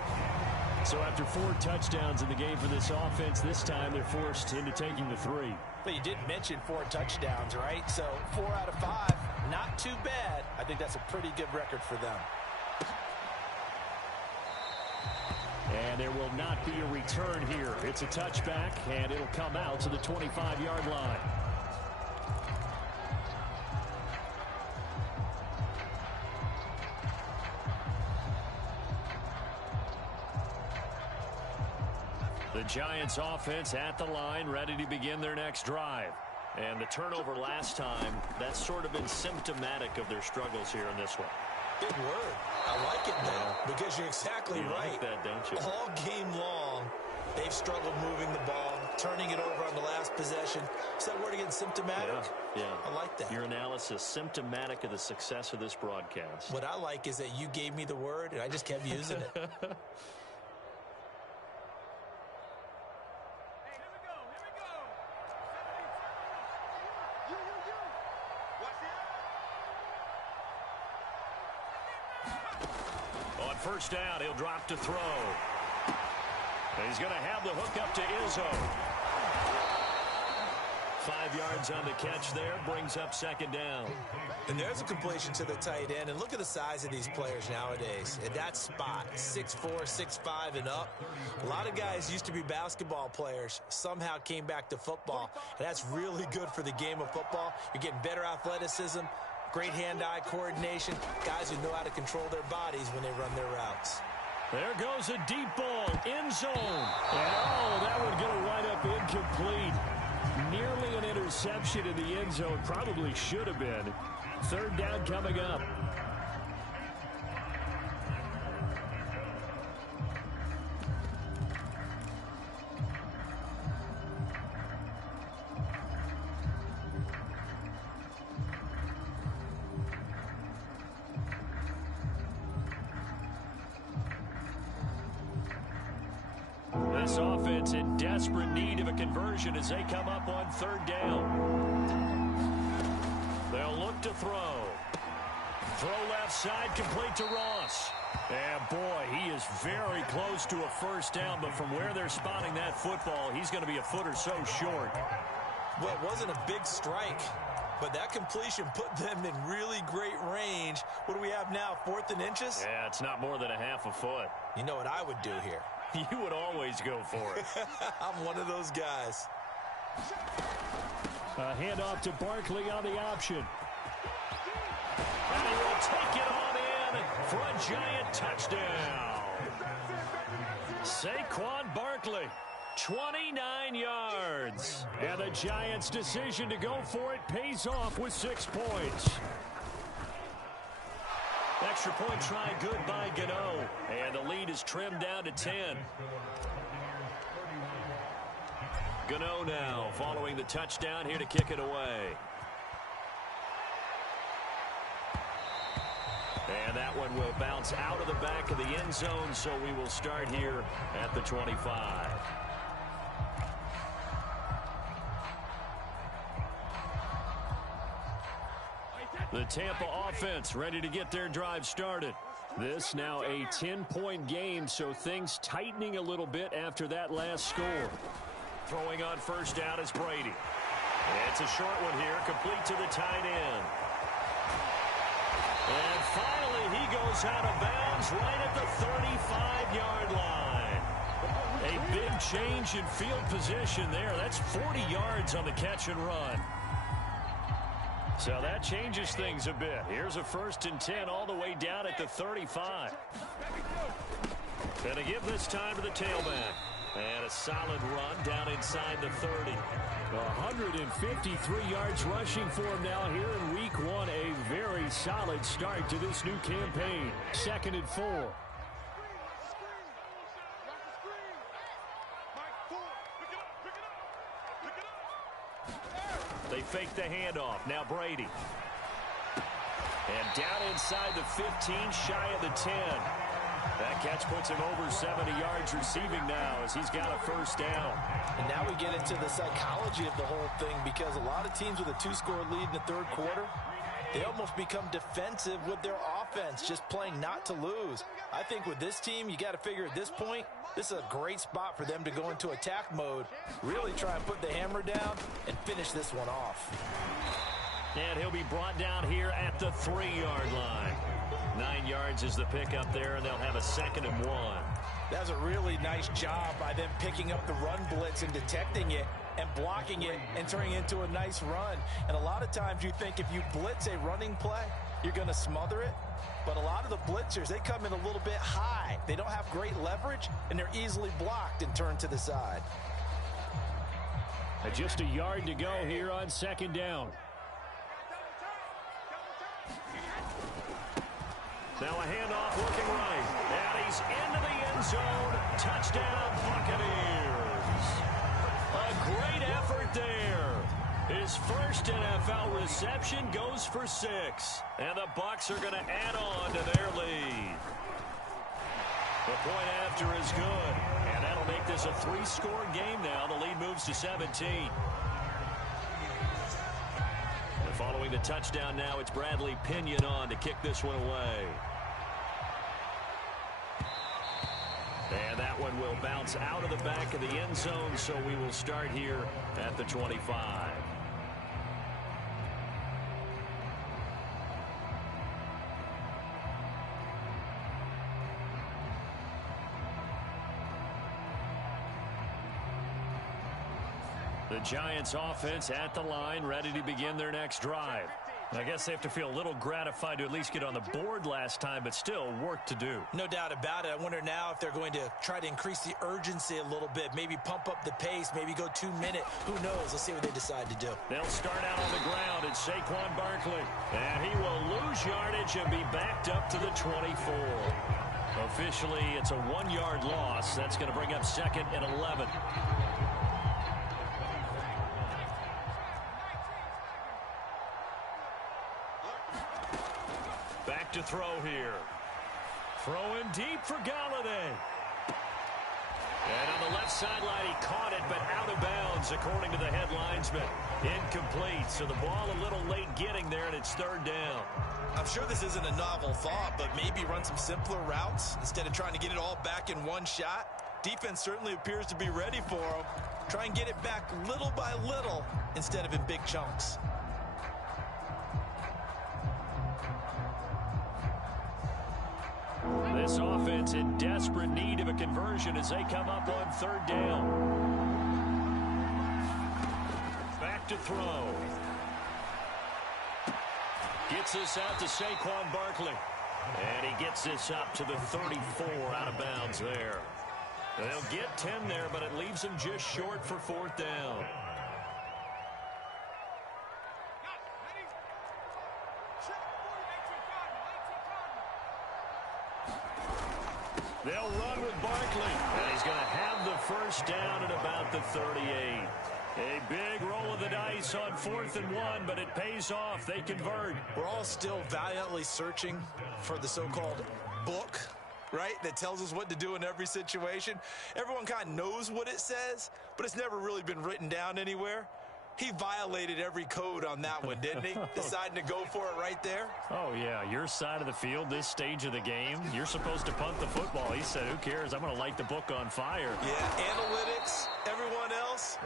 So after 4 touchdowns in the game for this offense, this time they're forced into taking the 3. But you did mention 4 touchdowns, right? So 4 out of 5, not too bad. I think that's a pretty good record for them. And there will not be a return here. It's a touchback, and it'll come out to the 25-yard line. The Giants offense at the line, ready to begin their next drive. And the turnover last time, that's sort of been symptomatic of their struggles here in this one. Big word. I like it now because you're exactly right. Like that, don't you? All game long, they've struggled moving the ball, turning it over on the last possession. Is that word again, symptomatic? Yeah. I like that. Your analysis, symptomatic of the success of this broadcast. What I like is that you gave me the word, and I just kept using it. On 1st down, he'll drop to throw. And he's going to have the hook up to Izzo. 5 yards on the catch there, brings up 2nd down. And there's a completion to the tight end. And look at the size of these players nowadays. At that spot, 6'4", 6'5", and up. A lot of guys used to be basketball players, somehow came back to football. And that's really good for the game of football. You're getting better athleticism, great hand-eye coordination, guys who know how to control their bodies when they run their routes. There goes a deep ball, end zone. And oh, that one going to wind up incomplete. Nearly an interception in the end zone. Probably should have been. 3rd down coming up. This offense in desperate need of a conversion as they come up on 3rd down. They'll look to throw. Throw left side, complete to Ross. And boy, he is very close to a 1st down, but from where they're spotting that football, he's going to be a foot or so short. Well, it wasn't a big strike, but that completion put them in really great range. What do we have now, 4th and inches? Yeah, it's not more than a half a foot. You know what I would do here? You would always go for it. I'm one of those guys. A handoff to Barkley on the option. And he will take it on in for a giant touchdown. Saquon Barkley, 29 yards. And the Giants' decision to go for it pays off with 6 points. Extra point try good by Gano. And the lead is trimmed down to 10. Gano now following the touchdown here to kick it away. And that one will bounce out of the back of the end zone, so we will start here at the 25. The Tampa offense ready to get their drive started. This now a 10-point game, so things tightening a little bit after that last score. Throwing on first down is Brady. It's a short one here, complete to the tight end. And finally, he goes out of bounds right at the 35-yard line. A big change in field position there. That's 40 yards on the catch and run. So that changes things a bit. Here's a 1st and 10 all the way down at the 35. And to give this time to the tailback. And a solid run down inside the 30. 153 yards rushing for him now here in week 1. A very solid start to this new campaign. 2nd and 4. They fake the handoff. Now Brady. And down inside the 15, shy of the 10. That catch puts him over 70 yards receiving now as he's got a 1st down. And now we get into the psychology of the whole thing, because a lot of teams with a 2-score lead in the 3rd quarter, they almost become defensive with their offense, just playing not to lose. I think with this team, you got to figure at this point, this is a great spot for them to go into attack mode, really try and put the hammer down and finish this one off. And he'll be brought down here at the 3-yard line. 9 yards is the pickup there, and they'll have a 2nd and 1. That's a really nice job by them picking up the run blitz and detecting it and blocking it and turning it into a nice run. And a lot of times you think if you blitz a running play, you're going to smother it. But a lot of the blitzers, they come in a little bit high. They don't have great leverage, and they're easily blocked and turned to the side. And just a yard to go here on 2nd down. Now a handoff working right. And he's into the end zone. Touchdown, Buccaneers. A great effort there. His first NFL reception goes for 6. And the Bucs are going to add on to their lead. The point after is good. And that'll make this a 3-score game now. The lead moves to 17. Following the touchdown now, it's Bradley Pinion on to kick this one away. And that one will bounce out of the back of the end zone, so we will start here at the 25. The Giants offense at the line, ready to begin their next drive. I guess they have to feel a little gratified to at least get on the board last time, but still work to do. No doubt about it. I wonder now if they're going to try to increase the urgency a little bit, maybe pump up the pace, maybe go 2-minute. Who knows? Let's see what they decide to do. They'll start out on the ground. It's Saquon Barkley. And he will lose yardage and be backed up to the 24. Officially, it's a 1-yard loss. That's going to bring up 2nd and 11. Back to throw here. Throwing deep for Galladay. And on the left sideline, he caught it, but out of bounds, according to the head linesman. Incomplete, so the ball a little late getting there, and it's 3rd down. I'm sure this isn't a novel thought, but maybe run some simpler routes instead of trying to get it all back in one shot. Defense certainly appears to be ready for him. Try and get it back little by little instead of in big chunks. This offense in desperate need of a conversion as they come up on 3rd down. Back back to throw. Gets this out to Saquon Barkley. And he gets this up to the 34 out of bounds there. They'll get 10 there, but it leaves them just short for 4th down. They'll run with Barkley, and he's going to have the first down at about the 38. A big roll of the dice on 4th and 1, but it pays off. They convert. We're all still valiantly searching for the so-called book, right, that tells us what to do in every situation. Everyone kind of knows what it says, but it's never really been written down anywhere. He violated every code on that one, didn't he? Deciding to go for it right there. Oh, yeah, your side of the field, this stage of the game, you're supposed to punt the football. He said, who cares? I'm going to light the book on fire. Yeah, analytics, everyone else,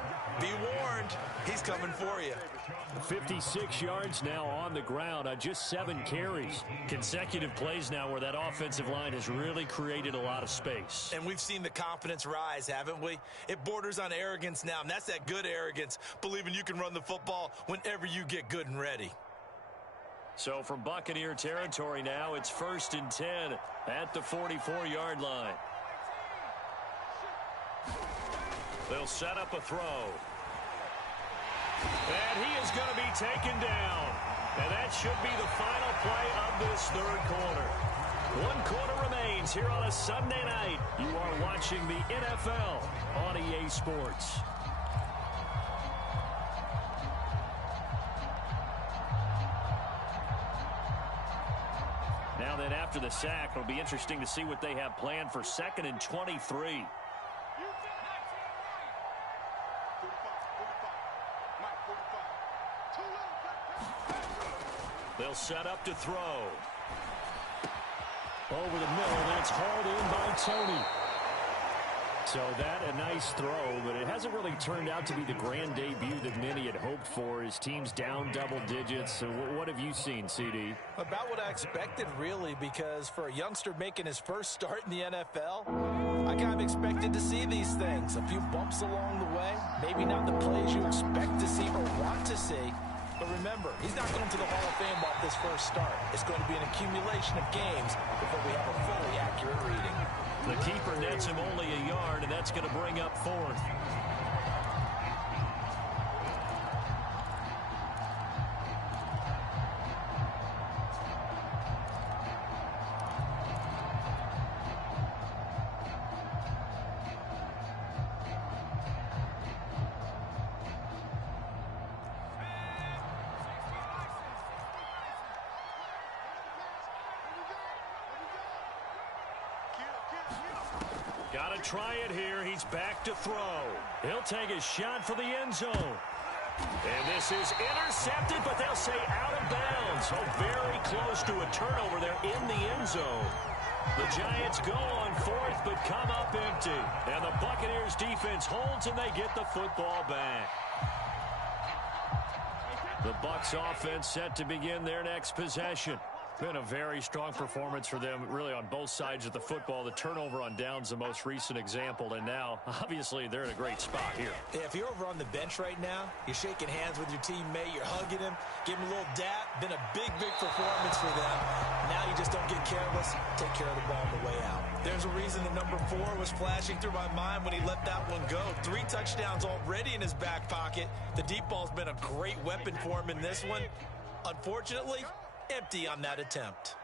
be warned, he's coming for you. 56 yards now on the ground on just 7 carries. Consecutive plays now where that offensive line has really created a lot of space. And we've seen the confidence rise, haven't we? It borders on arrogance now, and that's that good arrogance, believing you can run the football whenever you get good and ready. So from Buccaneer territory now, it's 1st and 10 at the 44-yard line. They'll set up a throw. And he is going to be taken down. And that should be the final play of this 3rd quarter. 1 quarter remains here on a Sunday night. You are watching the NFL on EA Sports. Now then, after the sack, it'll be interesting to see what they have planned for 2nd and 23. They'll set up to throw. Over the middle, that's hauled in by Tony. So that a nice throw, but it hasn't really turned out to be the grand debut that many had hoped for. His team's down double digits. So what have you seen, CD? About what I expected, really, because for a youngster making his first start in the NFL, I kind of expected to see these things. A few bumps along the way, maybe not the plays you expect to see or want to see. But remember, he's not going to the Hall of Fame off this first start. It's going to be an accumulation of games before we have a fully accurate reading. The keeper nets him only a yard, and that's going to bring up 4th. Got to try it here. He's back to throw. He'll take a shot for the end zone. And this is intercepted, but they'll say out of bounds. So very close to a turnover there in the end zone. The Giants go on 4th, but come up empty. And the Buccaneers defense holds, and they get the football back. The Bucs offense set to begin their next possession. Been a very strong performance for them, really, on both sides of the football. The turnover on downs, the most recent example, and now, obviously, they're in a great spot here. Yeah, if you're over on the bench right now, you're shaking hands with your teammate, you're hugging him, giving him a little dap. Been a big, big performance for them. Now you just don't get careless. Take care of the ball on the way out. There's a reason the number 4 was flashing through my mind when he let that one go. 3 touchdowns already in his back pocket. The deep ball's been a great weapon for him in this one. Unfortunately, empty on that attempt.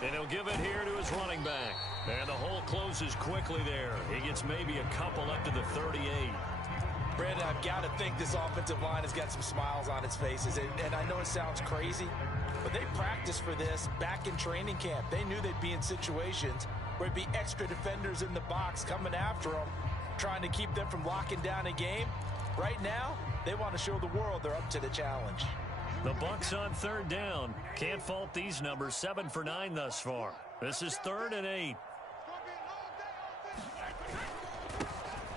And he'll give it here to his running back. And the hole closes quickly there. He gets maybe a couple up to the 38. Brandon, I've got to think this offensive line has got some smiles on its faces. And I know it sounds crazy, but they practiced for this back in training camp. They knew they'd be in situations where it'd be extra defenders in the box coming after them, trying to keep them from locking down a game. Right now, they want to show the world they're up to the challenge. The Bucs on 3rd down. Can't fault these numbers. 7 for 9 thus far. This is 3rd and 8.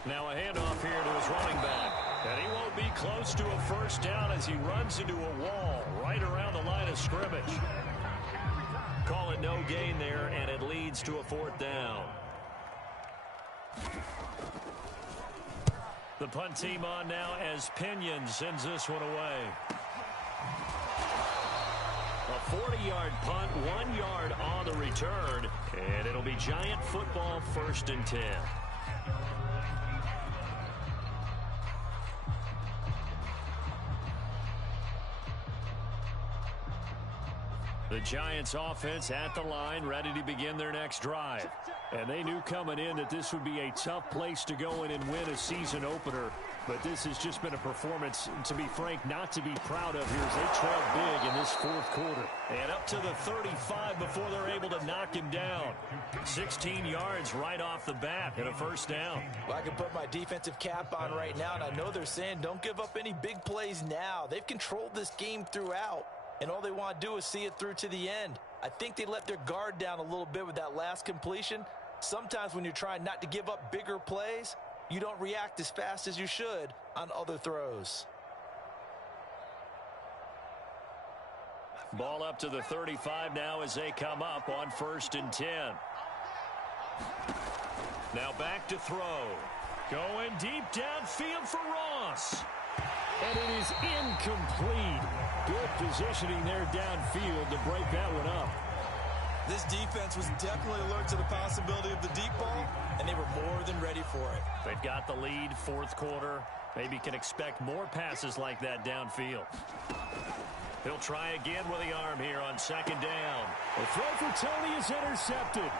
Now a handoff here to his running back. And he won't be close to a first down as he runs into a wall right around the line of scrimmage. Call it no gain there, and it leads to a 4th down. The punt team on now as Pinion sends this one away. A 40-yard punt, 1 yard on the return, and it'll be Giant football, 1st and 10. The Giants offense at the line, ready to begin their next drive. And they knew coming in that this would be a tough place to go in and win a season opener. But this has just been a performance, to be frank, not to be proud of here as they trail big in this 4th quarter. And up to the 35 before they're able to knock him down. 16 yards right off the bat and a 1st down. Well, I can put my defensive cap on right now, and I know they're saying don't give up any big plays now. They've controlled this game throughout, and all they want to do is see it through to the end. I think they let their guard down a little bit with that last completion. Sometimes when you're trying not to give up bigger plays, you don't react as fast as you should on other throws. Ball up to the 35 now as they come up on 1st and 10. Now back to throw. Going deep downfield for Ross. And it is incomplete. Good positioning there downfield to break that one up. This defense was definitely alert to the possibility of the deep ball, and they were more than ready for it. They've got the lead, 4th quarter. Maybe can expect more passes like that downfield. He'll try again with the arm here on 2nd down. The throw for Tony is intercepted.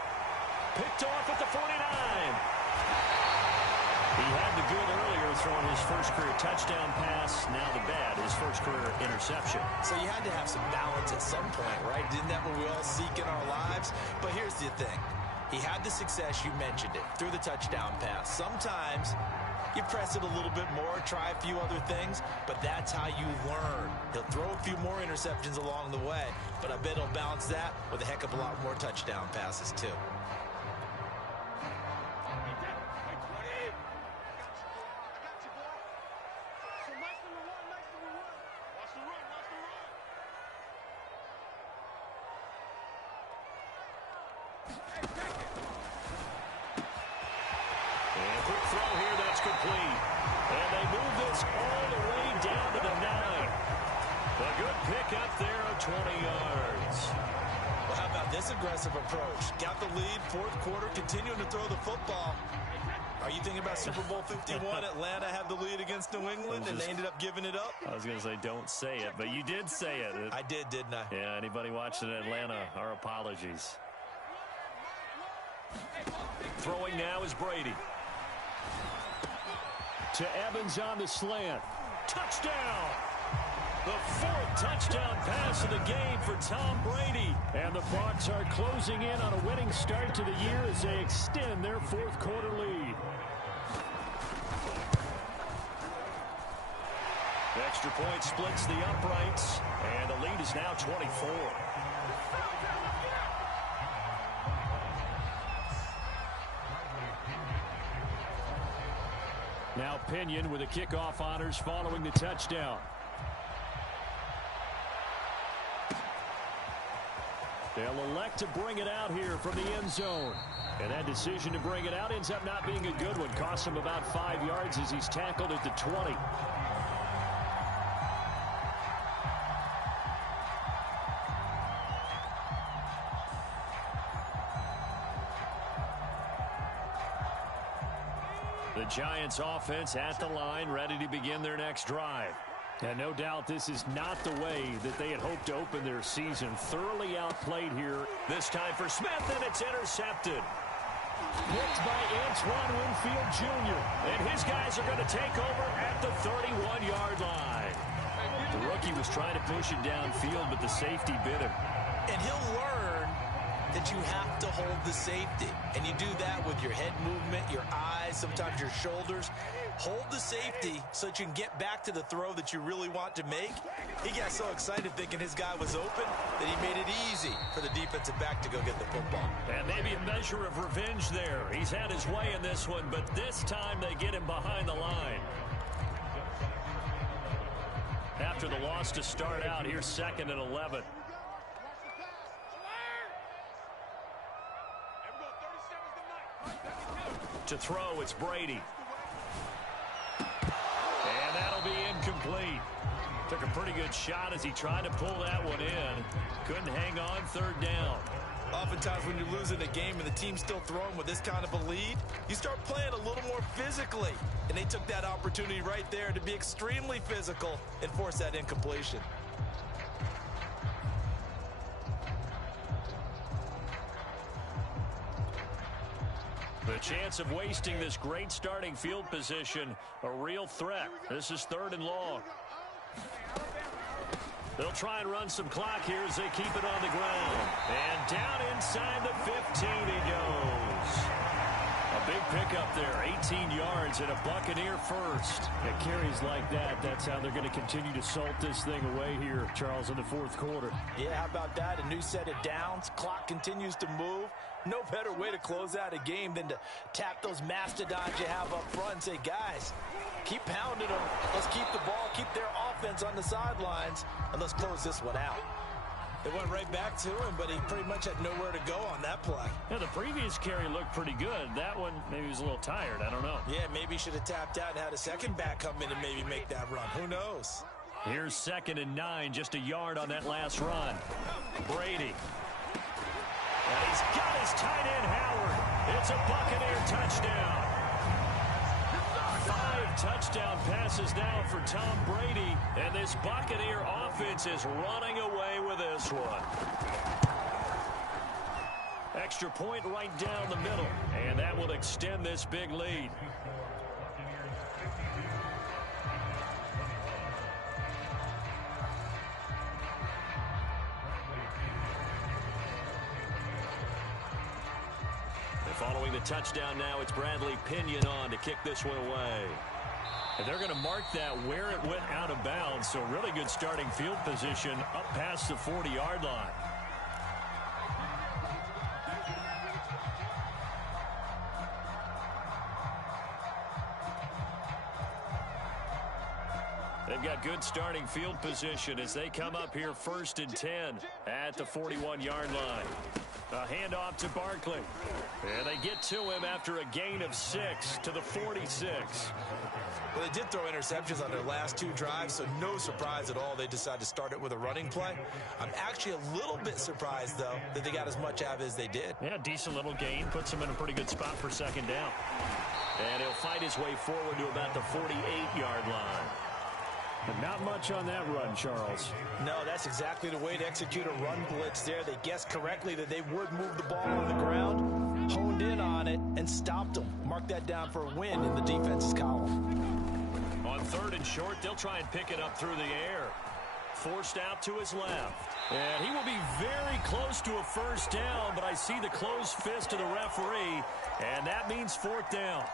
Picked off at the 49. He had the good earlier throwing his first career touchdown pass. Now the bad, his first career interception. So you had to have some balance at some point, right? Didn't that what we all seek in our lives? But here's the thing. He had the success, you mentioned it, through the touchdown pass. Sometimes you press it a little bit more, try a few other things, but that's how you learn. He'll throw a few more interceptions along the way, but I bet he'll balance that with a heck of a lot more touchdown passes too. Aggressive approach. Got the lead, 4th quarter, continuing to throw the football. Are you thinking about Super Bowl 51? Atlanta had the lead against New England, and they ended up giving it up? I was going to say, don't say it, but you did say it. I did, didn't I? Yeah, anybody watching Atlanta, our apologies. Throwing now is Brady. To Evans on the slant. Touchdown! The 4th touchdown pass of the game for Tom Brady. And the Bucs are closing in on a winning start to the year as they extend their 4th quarter lead. Extra point splits the uprights, and the lead is now 24. Now Pinion with the kickoff honors following the touchdown. They'll elect to bring it out here from the end zone. And that decision to bring it out ends up not being a good one. Costs him about 5 yards as he's tackled at the 20. The Giants offense at the line, ready to begin their next drive. And no doubt this is not the way that they had hoped to open their season. Thoroughly outplayed here. This time for Smith, and it's intercepted. Picked by Antoine Winfield Jr. And his guys are going to take over at the 31-yard line. The rookie was trying to push it downfield, but the safety bit him. And he'll learn that you have to hold the safety. And you do that with your head movement, your eyes, sometimes your shoulders. Hold the safety so that you can get back to the throw that you really want to make. He got so excited thinking his guy was open that he made it easy for the defensive back to go get the football. And maybe a measure of revenge there. He's had his way in this one, but this time they get him behind the line. After the loss to start out, here's 2nd and 11. To throw, it's Brady. incomplete. Took a pretty good shot as he tried to pull that one in. Couldn't hang on third down. Oftentimes when you're losing a game and the team's still throwing with this kind of a lead, you start playing a little more physically. And they took that opportunity right there to be extremely physical and force that incompletion. The chance of wasting this great starting field position, a real threat. This is 3rd and long. They'll try and run some clock here as they keep it on the ground. And down inside the 15 he goes. A big pickup there, 18 yards and a Buccaneer first. At carries like that, that's how they're going to continue to salt this thing away here, Charles, in the 4th quarter. Yeah, how about that? A new set of downs. Clock continues to move. No better way to close out a game than to tap those mastodons you have up front and say, guys, keep pounding them. Let's keep the ball, keep their offense on the sidelines, and let's close this one out. They went right back to him, but he pretty much had nowhere to go on that play. Yeah, the previous carry looked pretty good. That one, maybe he was a little tired. I don't know. Yeah, maybe he should have tapped out and had a second back come in and maybe make that run. Who knows? Here's 2nd and 9, just a yard on that last run. Brady. And he's got his tight end, Howard. It's a Buccaneer touchdown. 5 touchdown passes now for Tom Brady, and this Buccaneer offense is running away with this one. Extra point right down the middle, and that will extend this big lead. Following the touchdown now, it's Bradley Pinion on to kick this one away. And they're going to mark that where it went out of bounds, so really good starting field position up past the 40-yard line. They've got good starting field position as they come up here 1st and 10 at the 41-yard line. A handoff to Barkley. And they get to him after a gain of 6 to the 46. Well, they did throw interceptions on their last 2 drives, so no surprise at all they decided to start it with a running play. I'm actually a little bit surprised, though, that they got as much out of it as they did. Yeah, decent little gain. Puts him in a pretty good spot for 2nd down. And he'll fight his way forward to about the 48-yard line. But not much on that run, Charles. No, that's exactly the way to execute a run blitz there. They guessed correctly that they would move the ball on the ground, honed in on it, and stopped them. Mark that down for a win in the defense's column. On 3rd and short, they'll try and pick it up through the air. Forced out to his left. And he will be very close to a 1st down, but I see the closed fist of the referee, and that means 4th down.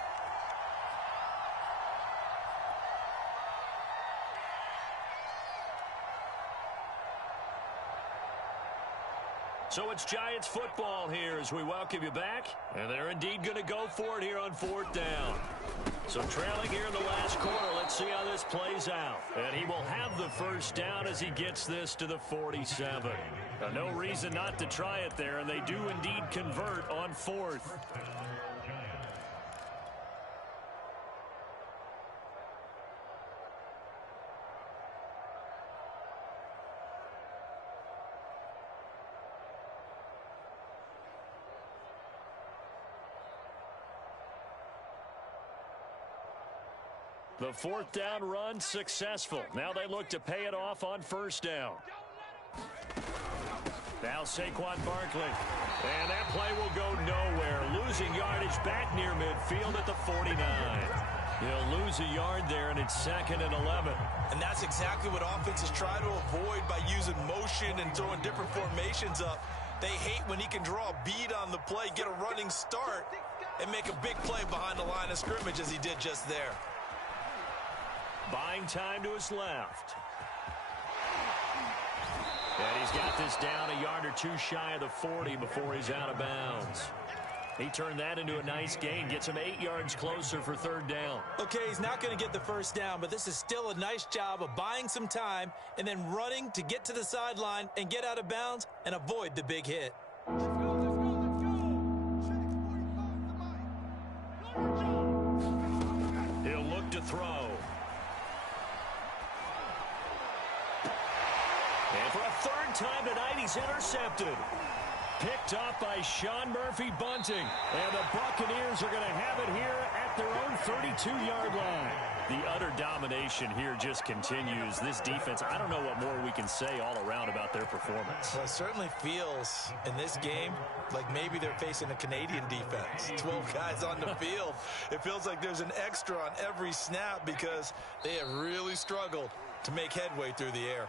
So it's Giants football here as we welcome you back. And they're indeed going to go for it here on 4th down. So trailing here in the last quarter, let's see how this plays out. And he will have the 1st down as he gets this to the 47. Now, no reason not to try it there, and they do indeed convert on 4th. The 4th down run successful. Now they look to pay it off on 1st down. Now Saquon Barkley. And that play will go nowhere. Losing yardage back near midfield at the 49. He'll lose a yard there, and it's 2nd and 11. And that's exactly what offenses try to avoid by using motion and throwing different formations up. They hate when he can draw a bead on the play, get a running start, and make a big play behind the line of scrimmage as he did just there. Buying time to his left. And he's got this down a yard or 2 shy of the 40 before he's out of bounds. He turned that into a nice gain, gets him 8 yards closer for 3rd down. Okay, he's not going to get the 1st down, but this is still a nice job of buying some time and then running to get to the sideline and get out of bounds and avoid the big hit. He'll look to throw. For a third time tonight, he's intercepted. Picked off by Sean Murphy-Bunting. And the Buccaneers are going to have it here at their own 32-yard line. The utter domination here just continues. This defense, I don't know what more we can say all around about their performance. Well, it certainly feels in this game like maybe they're facing a Canadian defense. 12 guys on the field. It feels like there's an extra on every snap because they have really struggled to make headway through the air.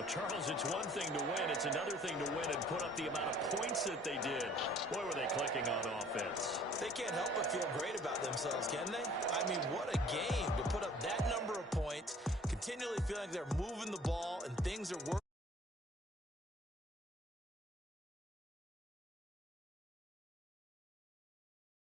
Well, Charles, it's one thing to win. It's another thing to win and put up the amount of points that they did. Boy, were they clicking on offense. They can't help but feel great about themselves, can they? I mean, what a game to put up that number of points, continually feeling like they're moving the ball and things are working.